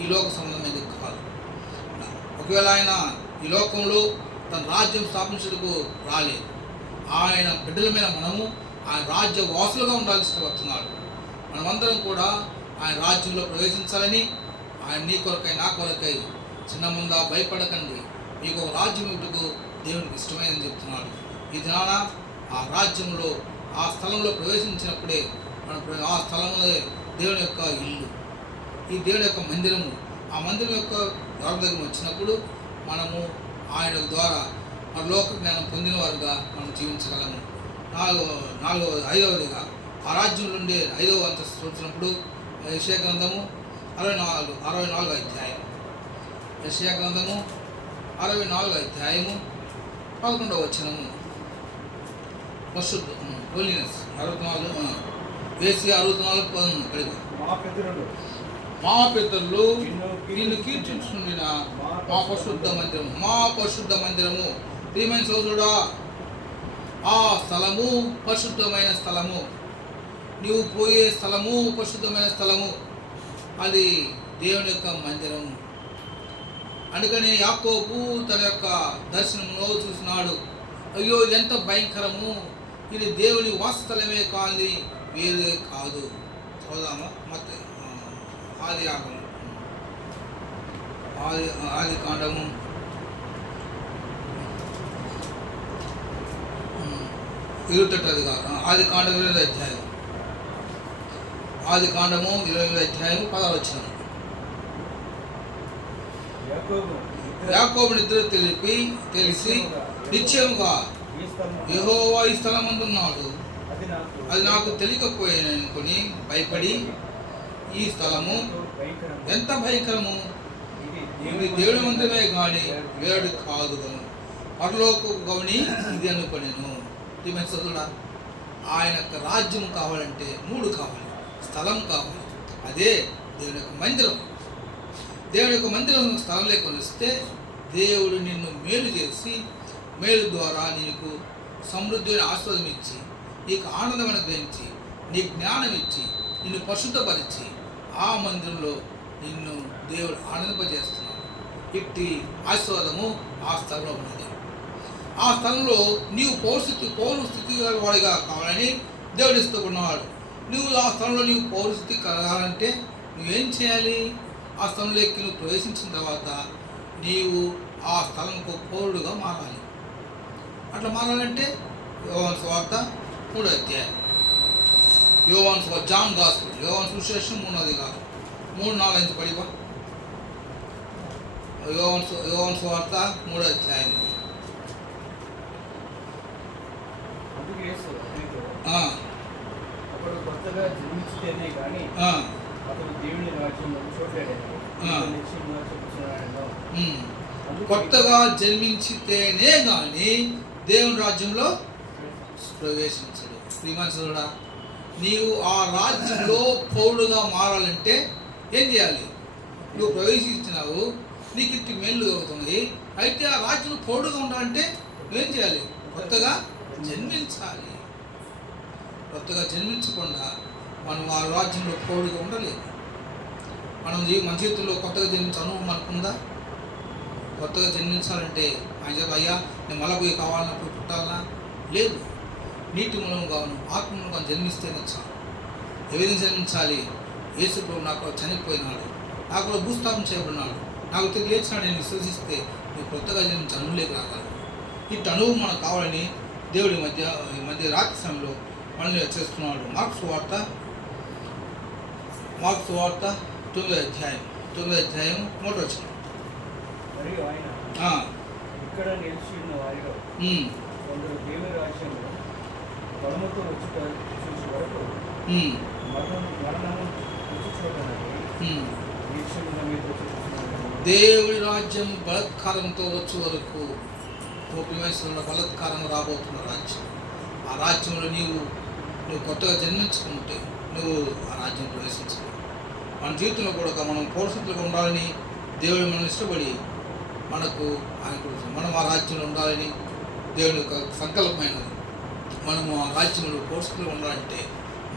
ఈ లోక సంబంధమైనది కాదు. ఒకవేళ ఆయన ఈ లోకంలో తన రాజ్యం స్థాపించడానికి రాలేదు. ఆయన బిడ్డలమైన మనము ఆయన రాజ్య వాసులుగా ఉండాలని ఇష్టపడుతున్నాడు. మనమందరం కూడా ఆయన రాజ్యంలో ప్రవేశించాలని, ఆయన నీ కొరకై నా కొరకై చిన్న ముందా భయపడకండి, మీకు ఒక రాజ్యం ఇటుకు దేవునికి ఇష్టమైనని చెప్తున్నాడు. ఈ దినాన ఆ రాజ్యంలో ఆ స్థలంలో ప్రవేశించినప్పుడే మనం ఆ స్థలంలో దేవుని యొక్క ఇల్లు, ఈ దేవుని యొక్క మందిరము, ఆ మందిరం యొక్క ద్వారం దగ్గర వచ్చినప్పుడు మనము ఆయన ద్వారా మన లోక జ్ఞానం పొందిన వారుగా మనం జీవించగలము. ఐదవదిగా ఆ రాజ్యం నుండి 5వ అంతస్తు చూసినప్పుడు యెషయా గ్రంథము 64వ అధ్యాయం. యెషయా గ్రంథము 64వ అధ్యాయము 11వ వచనము. పరిశుద్ధం, హోలీనెస్. 64 ఏసీ 64 పడిగా మా పితరులు నిన్ను కీర్తించుకున్న మా పరిశుద్ధ మందిరము. ప్రియమైన సోదరుడా, ఆ స్థలము పరిశుద్ధమైన స్థలము. నీవు పోయే స్థలము పరిశుద్ధమైన స్థలము. అది దేవుని యొక్క మందిరము. అందుకని యాకోబు తన యొక్క దర్శనంలో చూసినాడు, అయ్యో ఇది ఎంత భయంకరము, ఇది దేవుని వాస్తలమే కాదు, వేరే కాదు. చదుదామా? ఆది కాండము 28 కాదు, ఆది కాండం 20 అధ్యాయం, ఆది కాండము 20 అధ్యాయం 16 వచనం. యాకోబు నిద్ర తెలిసి నిశ్చయముగా యెహోవా ఈ స్థలమందున్నాడు, అది నాకు తెలియకపోయాననుకొని భయపడి, ఈ స్థలము ఎంత భయంకరము, ఇది దేవుడి మందిరమే కానీ వేడు కాదు, పరలోక గౌని ఇది అనుకునేను. సోదరుడా, ఆయన యొక్క రాజ్యం కావాలంటే 3 కావాలి. స్థలం కావాలి, అదే దేవుని యొక్క మందిరం. దేవుని యొక్క మందిరం స్థలం లేకుండా వస్తే దేవుడు నిన్ను మేలు చేసి, మేలు ద్వారా నీకు సమృద్ధి ఆస్వాదం ఇచ్చి, నీకు ఆనందం అనుగ్రహించి, నీ జ్ఞానం ఇచ్చి, నిన్ను పరిశుద్ధపరిచి ఆ మందిరంలో నిన్ను దేవుడు ఆనందింపజేస్తున్నాడు. ఇట్టి ఆస్వాదము ఆ స్థలంలో ఉన్నది. ఆ స్థలంలో నీవు పౌరస్థితి వాడిగా కావాలని దేవుడు ఇస్తూ ఉన్నవాడు. నువ్వు ఆ స్థలంలో నీవు పౌరస్థితి కలగాలంటే నువ్వేం చేయాలి? ఆ స్థలంలోకి నువ్వు ప్రవేశించిన తర్వాత నీవు ఆ స్థలంకు పౌరుడుగా మారాలి. అట్లా మారాలంటే యోహాను సువార్త 3వ అధ్యాయం, జాన్ గాస్పెల్, యోహాను సువిశేషం 3వ కాదు, 3-4 పడివా. యోహాను సువార్త 3వ అధ్యాయం. అప్పుడు కొత్తగా జన్మించితేనే కానీ అతడు దేవుని రాజ్యంలో చూడలేడు. కొత్తగా జన్మించితేనే కానీ దేవుని రాజ్యంలో ప్రవేశించడు. శ్రీమంతుడా, నీవు ఆ రాజ్యంలో పౌరుడుగా మారాలంటే ఏం చేయాలి? నువ్వు ప్రవేశించినావు, నీకు ఇంటి మేలు జరుగుతుంది, అయితే ఆ రాజ్యంలో పౌరుడుగా ఉండాలంటే నువ్వేం చేయాలి? కొత్తగా జన్మించాలి. కొత్తగా జన్మించకుండా మనం ఆ రాజ్యంలో పౌరుడుగా ఉండలేదు. మన జీవితంలో కొత్తగా జన్మించే అనుభవం మనకుందా? కొత్తగా జన్మించాలంటే ఆయన చెప్ప, అయ్యా నేను మళ్ళీ పోయి కావాలన్నా పోయి పుట్టాలన్నా? లేదు. నీటి మూలంగాను ఆత్మ మూలంగా జన్మిస్తేనే చాలు. ఏ విధంగా జన్మించాలి? యేసు ప్రభు నాకు చనిపోయినాడు, నాకు భూస్థాపన చేయబడినాడు, నాకు తిరిగి లేచినాడు నేను విశ్వసిస్తే నువ్వు కొత్తగా జన్మించి అనువులేక రాగలవు. ఇటు అనుభవం మనకు కావాలని దేవుడి మధ్య రాత్రి సమయంలో మనల్ని చేస్తున్నాడు. మార్కు సువార్త 9వ అధ్యాయం 3వ వచనం. మరియు ఆయన ఇక్కడ నిలిచి ఉన్న వారిలో కొందరు దేవుని రాజ్యంలో బలముతో వచ్చుట చూసి వరకు మరణము దేవుడి రాజ్యం బలత్కారంతో వచ్చే వరకు బలత్కారం రాబోతున్న రాజ్యం. ఆ రాజ్యంలో నువ్వు కొత్తగా జన్మించుకుంటే నువ్వు ఆ రాజ్యం ప్రవేశించాలి. మన జీవితంలో కూడా మనం పౌరసత్తులుగా ఉండాలని దేవుడు మనం ఇష్టపడి మనం ఆ రాజ్యంలో ఉండాలని దేవుని యొక్క సంకల్పమైనది. మనము ఆ రాజ్యంలో పౌరసత్తులుగా ఉండాలంటే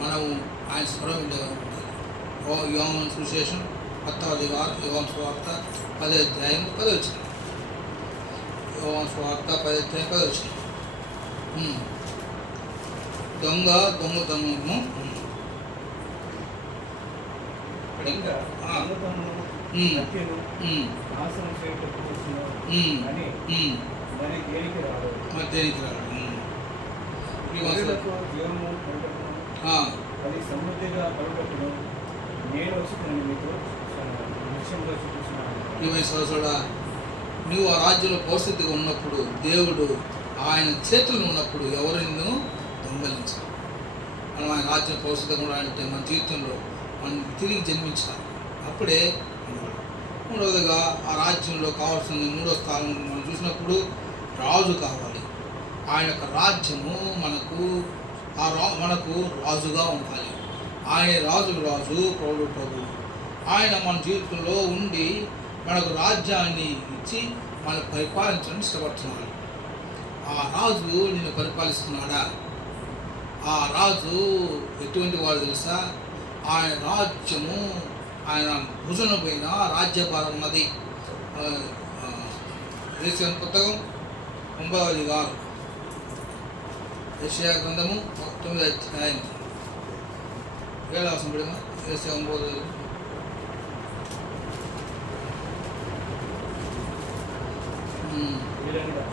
మనము ఆయన స్వరం ఉండగా ఉండాలి. యోహాను సువిశేషం 10వ యోహాను సువార్త 10వ అధ్యాయం 10వ వచనం. యోహాను సువార్త 10వ అధ్యాయం 10వ వచనం. దొంగతనము దేనికి అది సమృద్ధిగా కలుగుటకును నేను వచ్చి మీకు నిశ్చయంగా చూపిస్తున్నాను. నువ్వు ఆ రాజ్యంలో పరిస్థితిగా ఉన్నప్పుడు, దేవుడు ఆయన చేతులు ఉన్నప్పుడు ఎవరు నిన్ను దొంగలించాలి. మనం ఆయన రాజ్యం పరిస్థితిగా ఉండాలంటే మన జీవితంలో మనం తిరిగి జన్మించాలి. అప్పుడే మూడవదిగా ఆ రాజ్యంలో కావాల్సిన 3వ స్థానం మనం చూసినప్పుడు రాజు కావాలి. ఆయన యొక్క రాజ్యము మనకు రాజుగా ఉండాలి. ఆయన రాజు ప్రభు. ఆయన మన జీవితంలో ఉండి మనకు రాజ్యాన్ని ఇచ్చి మనం పరిపాలించడం ఇష్టపడుతున్నాడు. ఆ రాజు నిన్ను పరిపాలిస్తున్నాడా? ఆ రాజు ఎటువంటి వాడు తెలుసా? ఆయన రాజ్యము ఆయన భుజన పైన రాజ్యభారం ఉన్నది. యెషయా పుస్తకం 9వ అధికారం, యెషయా గ్రంథము 9వ అధ్యాయం 7వ వచనం పడేమా. యెషయా 9వ వీలైనగా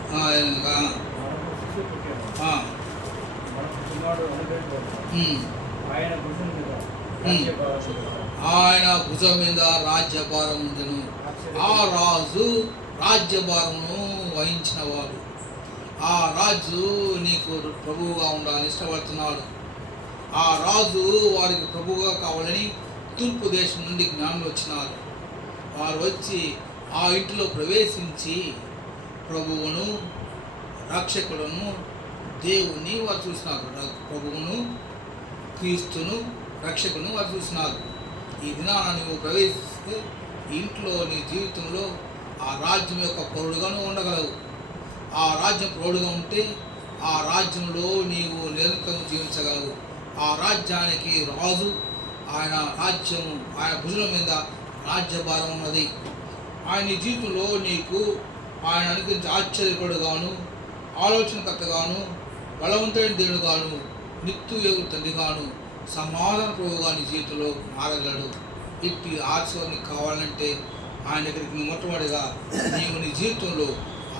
మనకు శిశువు పుట్టాడు, మనకు కుమారుడు అనుగ్రహించబడ్డాడు. ఆయన భుజం మీద ఆయన భుజం మీద రాజ్యభారం ఉందను. ఆ రాజు రాజ్యభారమును వహించిన వాడు. ఆ రాజు నీకు ప్రభువుగా ఉండాలని ఇష్టపడుతున్నాడు. ఆ రాజు వారికి ప్రభువుగా కావాలని తూర్పు దేశం నుండి జ్ఞానులు వచ్చినారు. వారు వచ్చి ఆ ఇంటిలో ప్రవేశించి ప్రభువును రక్షకులను దేవుణ్ణి వారు చూసినారు. ప్రభువును క్రీస్తును రక్షకును వారు చూసినారు. ఈ దినాన నువ్వు ప్రవేశిస్తే ఇంట్లో నీ జీవితంలో ఆ రాజ్యం యొక్క పౌరుడుగాను ఉండగలవు. ఆ రాజ్యం పౌరుడుగా ఉంటే ఆ రాజ్యంలో నీవు నిరంతరం జీవించగలవు. ఆ రాజ్యానికి రాజు, ఆయన రాజ్యము, ఆయన భుజం మీద రాజ్యభారం ఉన్నది. ఆయన నీ జీవితంలో నీకు ఆయన అనుగ్రహించే ఆశ్చర్యపడుగాను, ఆలోచనకర్తగాను, బలవంతుడైన దేవుడుగాను, నిత్యయోగు తండ్రిగాను, సమాధాన ప్రభువుగా నీ జీవితంలో మారగలడు. ఇట్టి ఆశీర్వాదం కావాలంటే ఆయన దగ్గరికి మొట్టమొదటిగా నీవు నీ జీవితంలో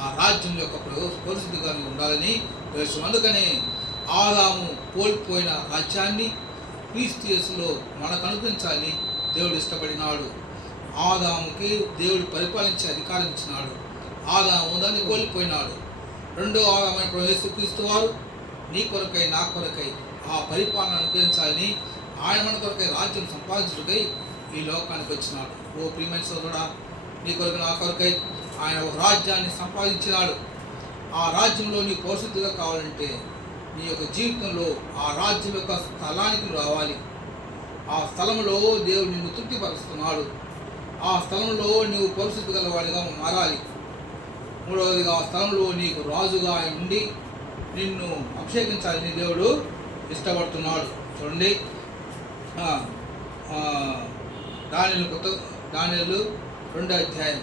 ఆ రాజ్యం యొక్క పరిస్థితిగా నీవు ఉండాలని తెలుసు. అందుకనే ఆదాము కోల్పోయిన రాజ్యాన్ని క్రీస్తు యేసులో మనకు అనుగ్రహించాలని దేవుడు ఇష్టపడినాడు. ఆదాముకి దేవుడు పరిపాలించే అధికారం ఇచ్చినాడు. ఆదాము దాన్ని కోల్పోయినాడు. రెండో ఆదామైన యేసుక్రీస్తు వారు నీ కొరకై నా కొరకై ఆ పరిపాలన అనుగ్రహించాలని ఆయన మన కొరకై రాజ్యం సంపాదించుటకై ఈ లోకానికి వచ్చినాడు. ఓ ప్రియమైన సోదరుడా, నీ కొరకు నా కొరకై ఆయన ఒక రాజ్యాన్ని సంపాదించినాడు. ఆ రాజ్యంలో నీ పరిశుద్ధిగా కావాలంటే నీ యొక్క జీవితంలో ఆ రాజ్యం యొక్క స్థలానికి రావాలి. ఆ స్థలంలో దేవుడు నిన్ను తృప్తిపరుస్తున్నాడు. ఆ స్థలంలో నీవు పరిశుద్ధి గలవాడిగా మారాలి. మూడవదిగా ఆ స్థలంలో నీకు రాజుగా ఉండి నిన్ను అభిషేకించాలని దేవుడు ఇష్టపడుతున్నాడు. చూడండి, దానియేలు 2వ అధ్యాయం,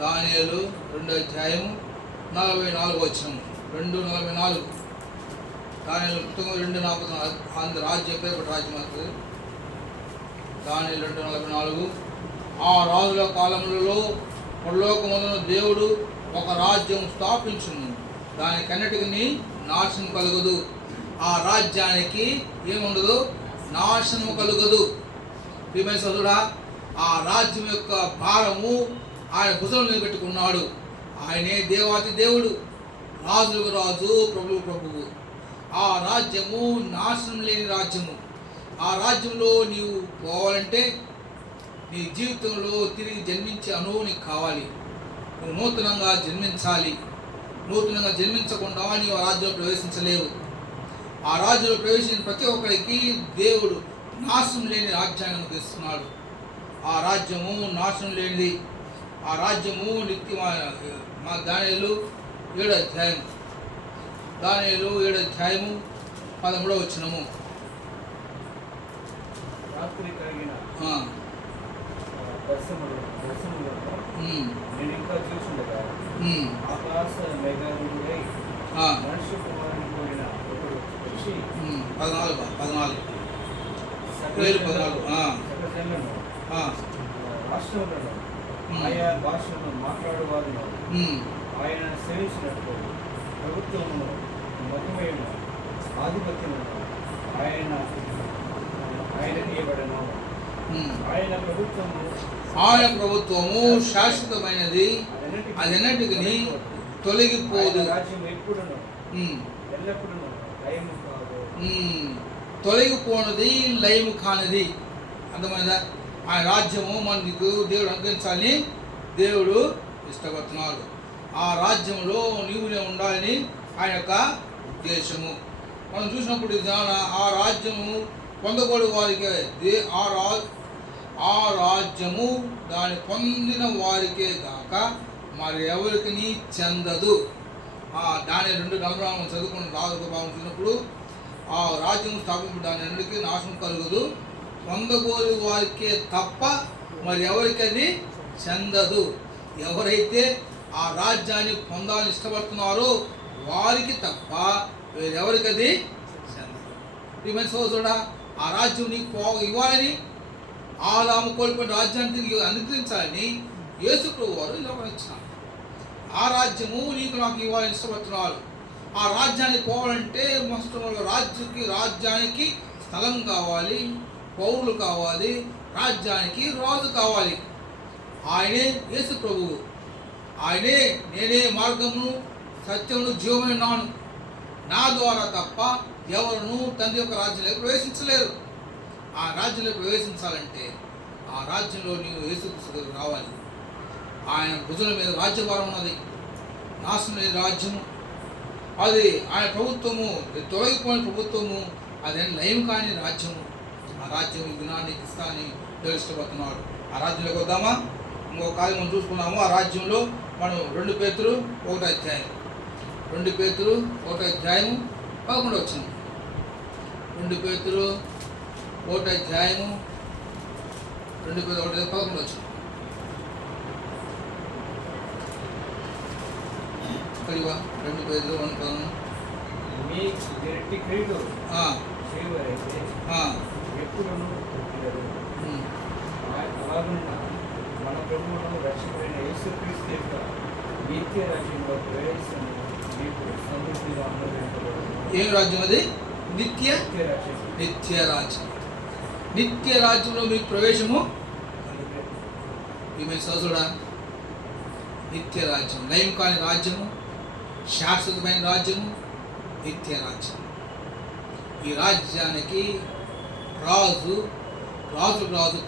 దానియేలు 2వ అధ్యాయం 44వ వచనం, 2:44. దానియేలు పుస్తకం 2:44. రాజ్యం పేరు రాజ్యం అవుతుంది. దానియేలు 2:44. ఆ రాజుల కాలములలో పరలోకమందున దేవుడు ఒక రాజ్యం స్థాపించును, దానికన్నిటికీ నాశనం కలుగదు. ఆ రాజ్యానికి ఏముండదు, నాశనము కలుగదు. ప్రియమైన సోదరుడా, ఆ రాజ్యం యొక్క భారము ఆయన భుజం మీద పెట్టుకున్నాడు. ఆయనే దేవాతి దేవుడు, రాజులకు రాజు, ప్రభువు ప్రభువు. ఆ రాజ్యము నాశనం లేని రాజ్యము. ఆ రాజ్యంలో నీవు పోవాలంటే నీ జీవితంలో తిరిగి జన్మించే అనుభవం నీకు కావాలి. నువ్వు నూతనంగా జన్మించాలి. నూతనంగా జన్మించకుండా నీవు ఆ రాజ్యంలో ప్రవేశించలేవు. ఆ రాజ్యంలో ప్రవేశించిన ప్రతి ఒక్కరికి దేవుడు నాశనం లేని రాజ్యాన్ని అనుగ్రహిస్తున్నాడు. ఆ రాజ్యము నాశనం లేనిది. ఆ రాజ్యము నిత్యమైన. మా దానియేలు 7వ అధ్యాయం, దానియేలు 7వ అధ్యాయము 13వ వచనము. రాత్రి కలిగిన దర్శనములను నేను ఇంకా చూస్తుండగా ఆకాశ మేఘాలుడై మనుష్య కుమారుని పోయిన ఒకడు వచ్చి 14 సకల జనులను రాష్ట్రములను ఆయా భాషలను మాట్లాడేవారును ఆయన సేవించినట్టు ప్రభుత్వమును, మహిమయును, ఆధిపత్యమును ఆయనకి ఇవ్వబడెను. ఆయన ప్రభుత్వము శాశ్వతమైనది, అదన్నిటికీ తొలగిపోదు. రాజ్యం ఎప్పుడును ఎల్లప్పుడూ లయము కాదు. తొలగిపోనది, లయము కానిది. అర్థమైందా? ఆయన రాజ్యము మనకు దేవుడు అనుగ్రహించాలని దేవుడు ఇష్టపడుతున్నాడు. ఆ రాజ్యంలో నీవునే ఉండాలని ఆయన యొక్క ఉద్దేశము. మనం చూసినప్పుడు ఆ రాజ్యము పొందకూడదు వారికి, ఆ రాజ్యము దాన్ని పొందిన వారికే కాక మరి ఎవరికి చెందదు. దాని 2:40 చదువుకున్న రాజు భావం చూసినప్పుడు ఆ రాజ్యం స్థాపింపు దాని రెండుకి నాశనం కలుగదు, పొందగోరు వారికే తప్ప మరి ఎవరికి అది చెందదు. ఎవరైతే ఆ రాజ్యాన్ని పొందాలని ఇష్టపడుతున్నారో వారికి తప్ప వేరెవరికి అది చెందదు. సోదరుడా, ఆ రాజ్యం నీకు ఇవ్వాలని, ఆదాము కోల్పోయిన రాజ్యాన్ని తిరిగి అనుగ్రహించాలని యేసు ప్రభువు వారు లోకం ఇచ్చినారు. ఆ రాజ్యము నీకు నాకు ఇవ్వాలని ఇష్టపడుతున్నారు. ఆ రాజ్యానికి పోవాలంటే రాజ్యానికి స్థలం కావాలి, పౌరులు కావాలి, రాజ్యానికి రాజు కావాలి. ఆయనే యేసు ప్రభువు. ఆయనే నేనే మార్గమును సత్యమును జీవమున్నాను, నా ద్వారా తప్ప ఎవరును తండ్రి యొక్క రాజ్యంలోకి ప్రవేశించలేరు. ఆ రాజ్యంలో ప్రవేశించాలంటే ఆ రాజ్యంలో నీవు యేసుక్రీస్తు రావాలి. ఆయన భుజుల మీద రాజ్యభారం ఉన్నది, నాశనం లేని రాజ్యము అది. ఆయన ప్రభుత్వము తొలగిపోయిన ప్రభుత్వము, అదే లయం కాని రాజ్యము. ఆ రాజ్యం ఈ దినాన్ని ఇస్తానని ఇష్టపడుతున్నాడు. ఆ రాజ్యంలోకి వద్దామా? ఇంకొక కార్యం మనం చూసుకున్నాము. ఆ రాజ్యంలో మనం 2 పేతురు 1వ అధ్యాయం 2 పేతురు 1వ అధ్యాయము 11వ వచనం 2 పేతురు 1వ అధ్యాయము 2 పేతురు 1:11 వచనం. కలివా 2 పేతురు 1:11. మీ గట్టి క్రీడు చేయవరైతే ఎప్పుడును అలాగున్న మన ప్రభువును రక్షకుడైన యేసుక్రీస్తు యొక్క నిత్య రాజ్యంలో ప్రవేశం మీకు సమృద్ధిగా అనుగ్రహించబడుతుంది. ఏం రాజ్యం అది? నిత్య రాజ్యం. నిత్య రాజ్యం. నిత్య రాజ్యంలో మీకు ప్రవేశము. ఈమె సోదరుడా, నిత్య రాజ్యం, లయం కాని రాజ్యము, శాశ్వతమైన రాజ్యము, నిత్య రాజ్యం. ఈ రాజ్యానికి రాజు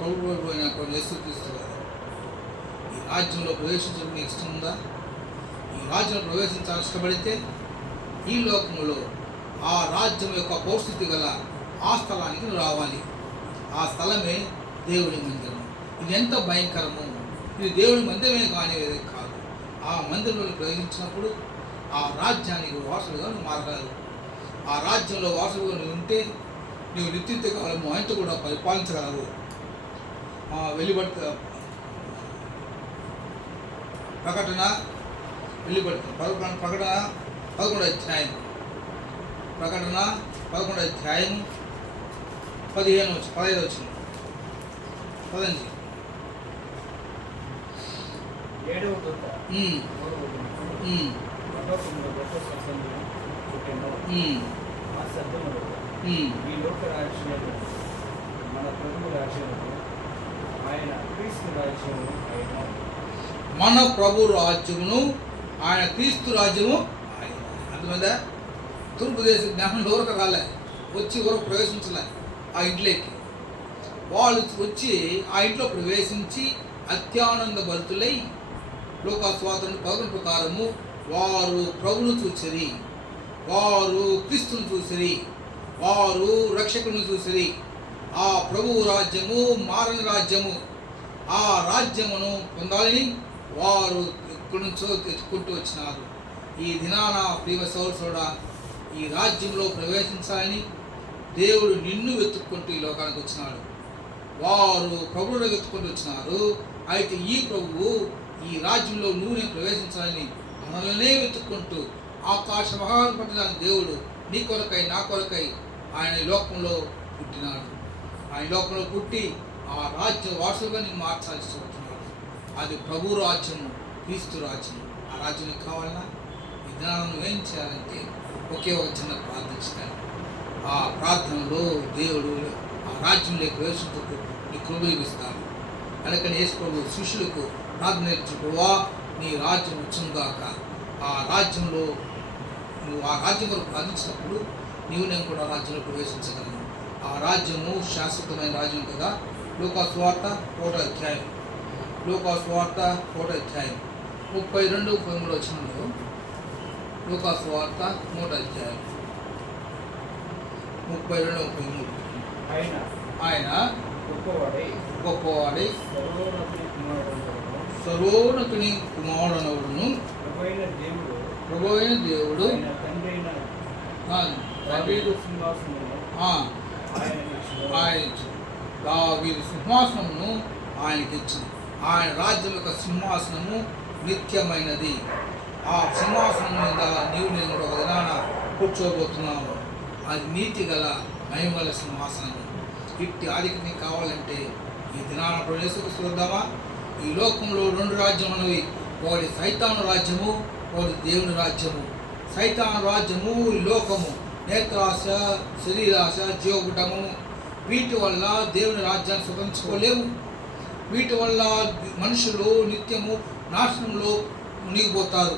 ప్రభు అయిన యేసుక్రీస్తు వారు. ఈ రాజ్యంలో ప్రవేశించడం నీకు ఇష్టం ఉందా? ఈ రాజ్యంలో ప్రవేశించాలని ఇష్టపడితే ఈ లోకంలో ఆ రాజ్యం యొక్క పౌరస్థితి గల ఆ స్థలానికి రావాలి. ఆ స్థలమే దేవుడి మందిరం. ఇది ఎంత భయంకరము! ఇది దేవుడి మందిరమే కానీ కాదు. ఆ మందిరంలో ప్రవేశించినప్పుడు ఆ రాజ్యానికి వారసులుగా నువ్వు మారగలవు. ఆ రాజ్యంలో వారసులుగా నువ్వు ఉంటే నువ్వు నిత్య కాలము ఆయనతో కూడా పరిపాలించగలవు. ప్రకటన 11వ అధ్యాయం 15వ వచనం. 7వ దూత గొప్ప శబ్దమును పుట్టెను. ఆ శబ్దములో ఈ లోక రాజ్యము మన ప్రభు రాజ్యము, ఆయన క్రీస్తు రాజ్యము అయిన మన ప్రభు రాజ్యమును ఆయన క్రీస్తు రాజ్యము ఆయన. అందువల్ల తూర్పు దేశ జ్ఞానంలో ఊరక రాలే, వచ్చి ఊరకు ప్రవేశించలే. ఆ ఇంట్లోకి వాళ్ళు వచ్చి ఆ ఇంట్లో ప్రవేశించి అత్యానంద భరితులై లోకస్వాతంత్ర 11 ప్రకారము వారు ప్రభును చూసిరి, వారు క్రీస్తును చూసిరి, వారు రక్షకులను చూసిరి. ఆ ప్రభువు రాజ్యము మారని రాజ్యము, ఆ రాజ్యమును పొందాలని వారు ఎక్కడి నుంచో తెచ్చుకుంటూ వచ్చినారు. ఈ దినాన ప్రియ సోదరుడా, ఈ రాజ్యంలో ప్రవేశించాలని దేవుడు నిన్ను వెతుక్కుంటూ ఈ లోకానికి వచ్చినాడు. వారు ప్రభువును వెతుక్కుంటూ వచ్చినారు. అయితే ఈ ప్రభువు ఈ రాజ్యంలో నువ్వు ప్రవేశించాలని మనల్నే వెతుక్కుంటూ ఆకాశ మహాన్ పట్టిన దేవుడు నీ కొరకై నా కొరకై ఆయన ఈ లోకంలో పుట్టినాడు. ఆయన లోకంలో పుట్టి ఆ రాజ్య వారసులుగా నేను మార్చాల్సి వస్తున్నాడు. అది ప్రభు రాజ్యము, క్రీస్తు రాజ్యము. ఆ రాజ్యం నీకు కావాలన్నా ఈ దినాలను నువ్వేం చేయాలంటే ఒకే ఒక చిన్న ప్రార్థన చేయాలి. ఆ ప్రార్థనలో దేవుడు ఆ రాజ్యంలోకి ప్రవేశించుకు నీ కృప ఇస్తాడు. అందుకని యేసు ప్రభు శిష్యులకు ప్రార్థన నేర్చుకోవా, నీ రాజ్యం వచ్చుగాక. ఆ రాజ్యంలో నువ్వు ఆ రాజ్యం కొరకు ప్రార్థించినప్పుడు నేను కూడా రాజ్యంలో ప్రవేశించగలను. ఆ రాజ్యము శాశ్వతమైన రాజ్యం కదా. లూకాసు వార్త 1వ అధ్యాయం 1వ అధ్యాయం 32-33 వచనంలో లూకాసు వార్త 1వ అధ్యాయం 32-33. ఆయన గొప్పవాడై సర్వోన్నతుని కుమారుడనవుడును ప్రభువైన దేవుడు దావీదు సింహాసనమును ఆయనకి ఇచ్చింది. ఆయన రాజ్యం యొక్క సింహాసనము నిత్యమైనది. ఆ సింహాసనం మీద నీవు నేను ఒక దినాన కూర్చోబోతున్నాము. అది నీతి గల మహిమగల సింహాసనం. ఇట్టి ఆధిక్యత కావాలంటే ఈ దినాన ప్రవేశకు చూద్దామా? ఈ లోకంలో 2 రాజ్యములు, ఒకటి సైతాను రాజ్యము, ఒకటి దేవుని రాజ్యము. సైతాను రాజ్యము ఈ లోకము, నేత్రాశ, శరీరాశ, జీవగుటము. వీటి వల్ల దేవుని రాజ్యాన్ని స్వతంత్రించుకోలేము. వీటి వల్ల మనుషులు నిత్యము నాశనంలో మునిగిపోతారు.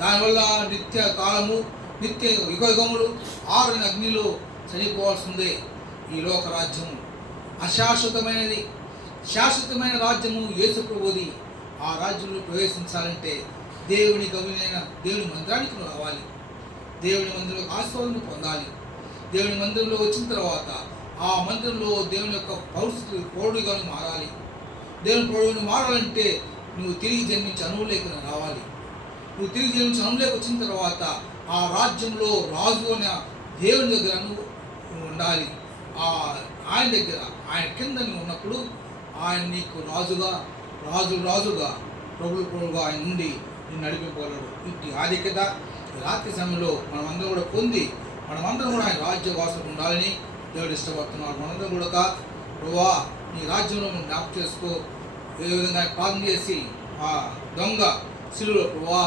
దానివల్ల నిత్య కాలము, నిత్య యుగములు ఆరని అగ్నిలో చనిపోవాల్సిందే. ఈ లోక రాజ్యము అశాశ్వతమైనది. శాశ్వతమైన రాజ్యము యేసు ప్రభువుది. ఆ రాజ్యంలో ప్రవేశించాలంటే దేవుని గవినైన దేవుని మందిరానికి రావాలి. దేవుని మందిరంలో ఆశీర్వాదం పొందాలి. దేవుని మందిరంలో వచ్చిన తర్వాత ఆ మందిరంలో దేవుని యొక్క పరిస్థితులు పౌరుడిగా మారాలి. దేవుని పౌరుడిని మారాలంటే నువ్వు తిరిగి జన్మించి అనువులేక రావాలి. నువ్వు తిరిగి జన్మించి అనువులేక వచ్చిన తర్వాత ఆ రాజ్యంలో రాజు అనే దేవుని దగ్గర నువ్వు ఉండాలి. ఆయన దగ్గర, ఆయన కింద నువ్వు ఉన్నప్పుడు ఆయన నీకు రాజుగా ప్రభువుగా ఆయన నుండి నేను నడిపిపోగలడు. ఇట్టి ఆధిక్యత రాత్రి సమయంలో మనమందరం కూడా పొంది మనమందరం కూడా ఆయన రాజ్యవాసులు ఉండాలని దేవుడు ఇష్టపడుతున్నారు. మనందరం కూడా ప్రభువా నీ రాజ్యంలో మనం జ్ఞాపకం చేసుకో. ఏ విధంగా ప్రార్థన చేసి ఆ దొంగ శిలువలో ప్రభువా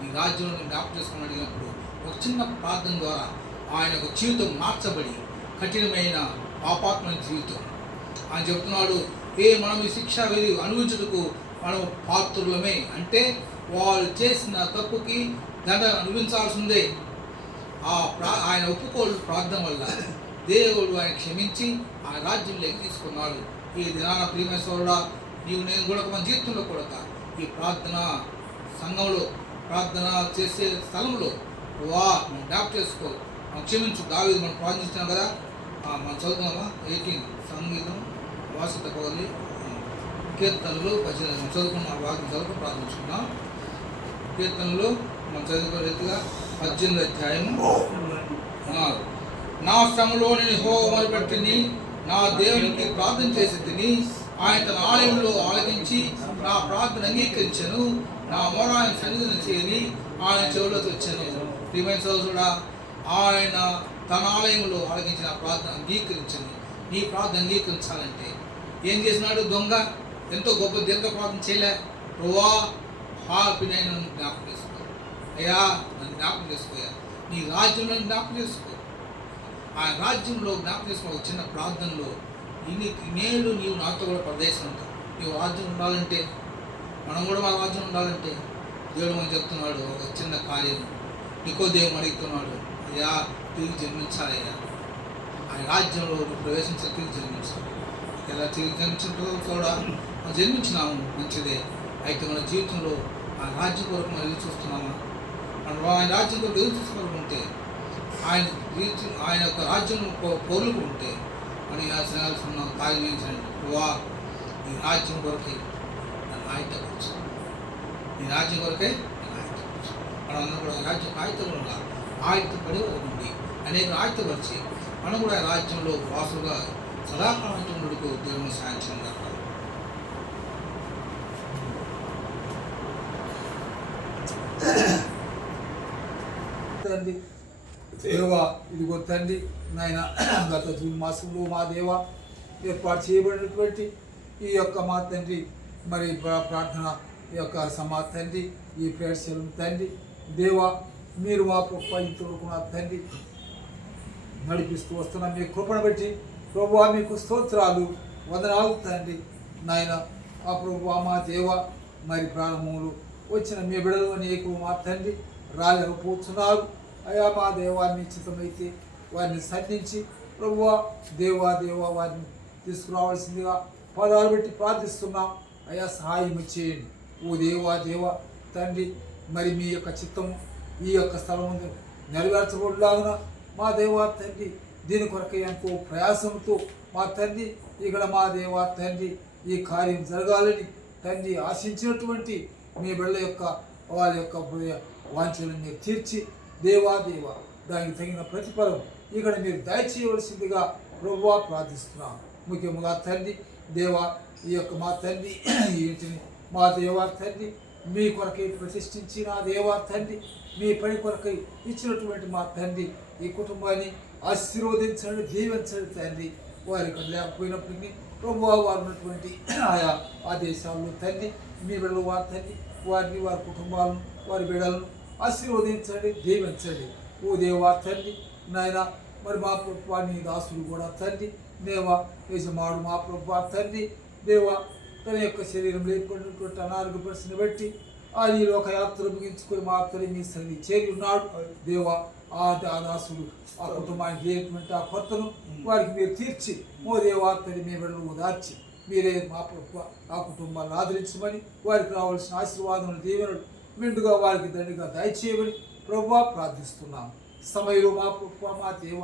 నీ రాజ్యంలో జ్ఞాపకం చేసుకుని అడిగినప్పుడు ఒక చిన్న ప్రార్థన ద్వారా ఆయన యొక్క జీవితం మార్చబడి కఠినమైన పాపాత్మైన జీవితం ఆయన చెప్తున్నాడు. మనం ఈ శిక్ష అనుభవించుటకు మనం పాత్రులమే, అంటే వాళ్ళు చేసిన తప్పుకి దండ అనుభవించాల్సిందే. ఆయన ఒప్పుకోలు ప్రార్థన వల్ల దేవుడు ఆయన క్షమించి ఆ రాజ్యంలోకి తీసుకున్నాడు. ఈ దినాన ప్రియమేశ్వరుడా, నీవు నేను కూడా మన జీవితంలో కూడా ఈ ప్రార్థన సంఘంలో ప్రార్థన చేసే స్థలంలో మనం జ్ఞాపకం చేసుకో, మనం క్షమించు. దావీదు మనం ప్రార్థిస్తున్నాం కదా, మనం చదువుదామా? 18 సంగీతం వాసిత పగలి కీర్తనలు 18 చదువుకున్న వాక్యం చదువుకుని ప్రార్థించుకున్నాం. కీర్తనలు మనం చదువుకునే రీతిగా 18వ అధ్యాయము. నా శ్రమలో నేను యెహోవా మొరపెట్టిని, నా దేవునికి ప్రార్థన చేసి తిని, ఆయన తన ఆలయంలో ఆలకించి నా ప్రార్థన అంగీకరించను. నా మొర ఆయన సన్నిధిని చేరి ఆయన చెవులోకి వచ్చాను. ప్రియమైన సోదరుడా, ఆయన తన ఆలయంలో ఆలకించిన ప్రార్థన అంగీకరించను. నీ ప్రార్థన అంగీకరించాలంటే ఏం చేసినాడు? దొంగ ఎంతో గొప్ప దీర్ఘ ప్రార్థన చేయలే. ప్రభువా పాపినైనా నన్ను జ్ఞాపకం చేసుకో, అయ్యా నన్ను జ్ఞాపకం చేసుకోయా, నీ రాజ్యంలో జ్ఞాపకం చేసుకో. ఆ రాజ్యంలో జ్ఞాపకం చేసుకో. ఒక చిన్న ప్రార్థనలో నేడు నీవు నాతో కూడా ప్రదేశం ఉంటావు. నీవు రాజ్యం ఉండాలంటే, మనం కూడా మా రాజ్యం ఉండాలంటే దేవుడు మనం చెప్తున్నాడు ఒక చిన్న కార్యం. నికోదేము అడుగుతున్నాడు, అయ్యా తిరిగి జన్మించాలయ్యా, ఆయన రాజ్యంలో నువ్వు ప్రవేశించాలి, తిరిగి జన్మించాలి. ఎలా తిరిగి జన్మించుంటుందో కూడా మనం జన్మించినాము, మంచిదే. అయితే మన జీవితంలో ఆ రాజ్యం కొరకు మనం ఎదురు చూస్తున్నామా? మనం ఆయన రాజ్యం కొరకు ఎదురు చూసుకోవాలనుకుంటే, ఆయన యొక్క రాజ్యం పౌరులకు ఉంటే మనం చేయాల్సిన కార్యం ఏంటంటే, ఈ రాజ్యం కొరకే నన్ను ఆయత్తపరచు, ఈ రాజ్యం కొరకే నన్ను ఆయత్తపరచు. మనం అందరం కూడా రాజ్యం ఆయత్తగా ఆయత్తపడి ఉండి అనేక ఆయత్తపరిచి మనం కూడా రాజ్యంలో వాసుగా సదాకాలంతో దేవుని సాయంత్రం కాదు. తండ్రి దేవా, ఇదిగో తండ్రి నాయన, గత జూన్ మాసంలో మా దేవ ఏర్పాటు చేయబడినటువంటి ఈ యొక్క మా తండ్రి మరి ప్రార్థన ఈ యొక్క సమా తండ్రి ఈ ప్రేక్షలు తండ్రి దేవా, మీరు మా పై తోడుకున్న తండ్రి నడిపిస్తూ వస్తున్న మీ కృపను బట్టి ప్రభువా మీకు స్తోత్రాలు, వందనాలు తండ్రి నాయన. ఆ ప్రభువా మా దేవ, మరి ప్రారంభంలో వచ్చిన మీ బిడలు అనేక మా తండ్రి రాలేకపోతున్నారు. అయా మా దేవాన్ని నిశ్చితమైతే వారిని సంధించి ప్రభువా దేవా వారిని తీసుకురావాల్సిందిగా పదాలు పెట్టి ప్రార్థిస్తున్నాం. అయా సహాయం చేయండి. ఓ దేవా తండ్రి, మరి మీ యొక్క చిత్తము ఈ యొక్క స్థలం నెరవేర్చబడిలాగున మా దేవా తండ్రి, దీని కొరకు ఎంతో ప్రయాసంతో మా తండ్రి ఇక్కడ మా దేవా తండ్రి ఈ కార్యం జరగాలని తండ్రి ఆశించినటువంటి మీ బిడ్డల యొక్క వారి యొక్క హృదయ వాంఛలను మీరు తీర్చి దేవా దానికి తగిన ప్రతిఫలం ఇక్కడ మీరు దయచేయవలసిందిగా ప్రభువా ప్రార్థిస్తున్నాం. ముఖ్యంగా తండ్రి దేవా, ఈ యొక్క మా తండ్రి ఈ ఇంటిని మా దేవా తండ్రి మీ కొరకై ప్రతిష్ఠించి నా దేవా తండ్రి మీ పని కొరకై ఇచ్చినటువంటి మా తండ్రి ఈ కుటుంబాన్ని ఆశీర్వదించండి, దీవించండి తండ్రి. వారి ఇక్కడ లేకపోయినప్పటికీ ప్రభు వారు ఉన్నటువంటి ఆయా ఆదేశాలను తండ్రి మీ బిడ్డలు వారి తండ్రి వారిని వారి కుటుంబాలను వారి బిడ్డలను ఆశీర్వదించండి, దీవించండి. ఓ దేవా తండ్రి నాయన మరి మా ప్రభు నీ దాసులు కూడా తండ్రి దేవా యజమాడు మా ప్రభు తండ్రి దేవా తన యొక్క శరీరంలో ఏర్పడినటువంటి అనారోగ్య పరిస్థితిని బట్టి ఆ ఈ లోక యాత్ర ముగించుకొని మా తల్లి మీ సన్ని చేరి ఉన్నాడు దేవా. ఆ దాసుడు ఆ కుటుంబానికి లేనటువంటి ఆ కొత్తను వారికి మీరు తీర్చి ఓ దేవా తల్లి మీ బిడ్డలు ఓదార్చి మీరే మా ప్రభు ఆ కుటుంబాన్ని ఆదరించమని వారికి రావాల్సిన ఆశీర్వాదములు దీవెనలు మెండుగా వారికి దండిగా దయచేయమని ప్రభువా ప్రార్థిస్తున్నాము. సమయంలో మా ప్రభు మా దేవ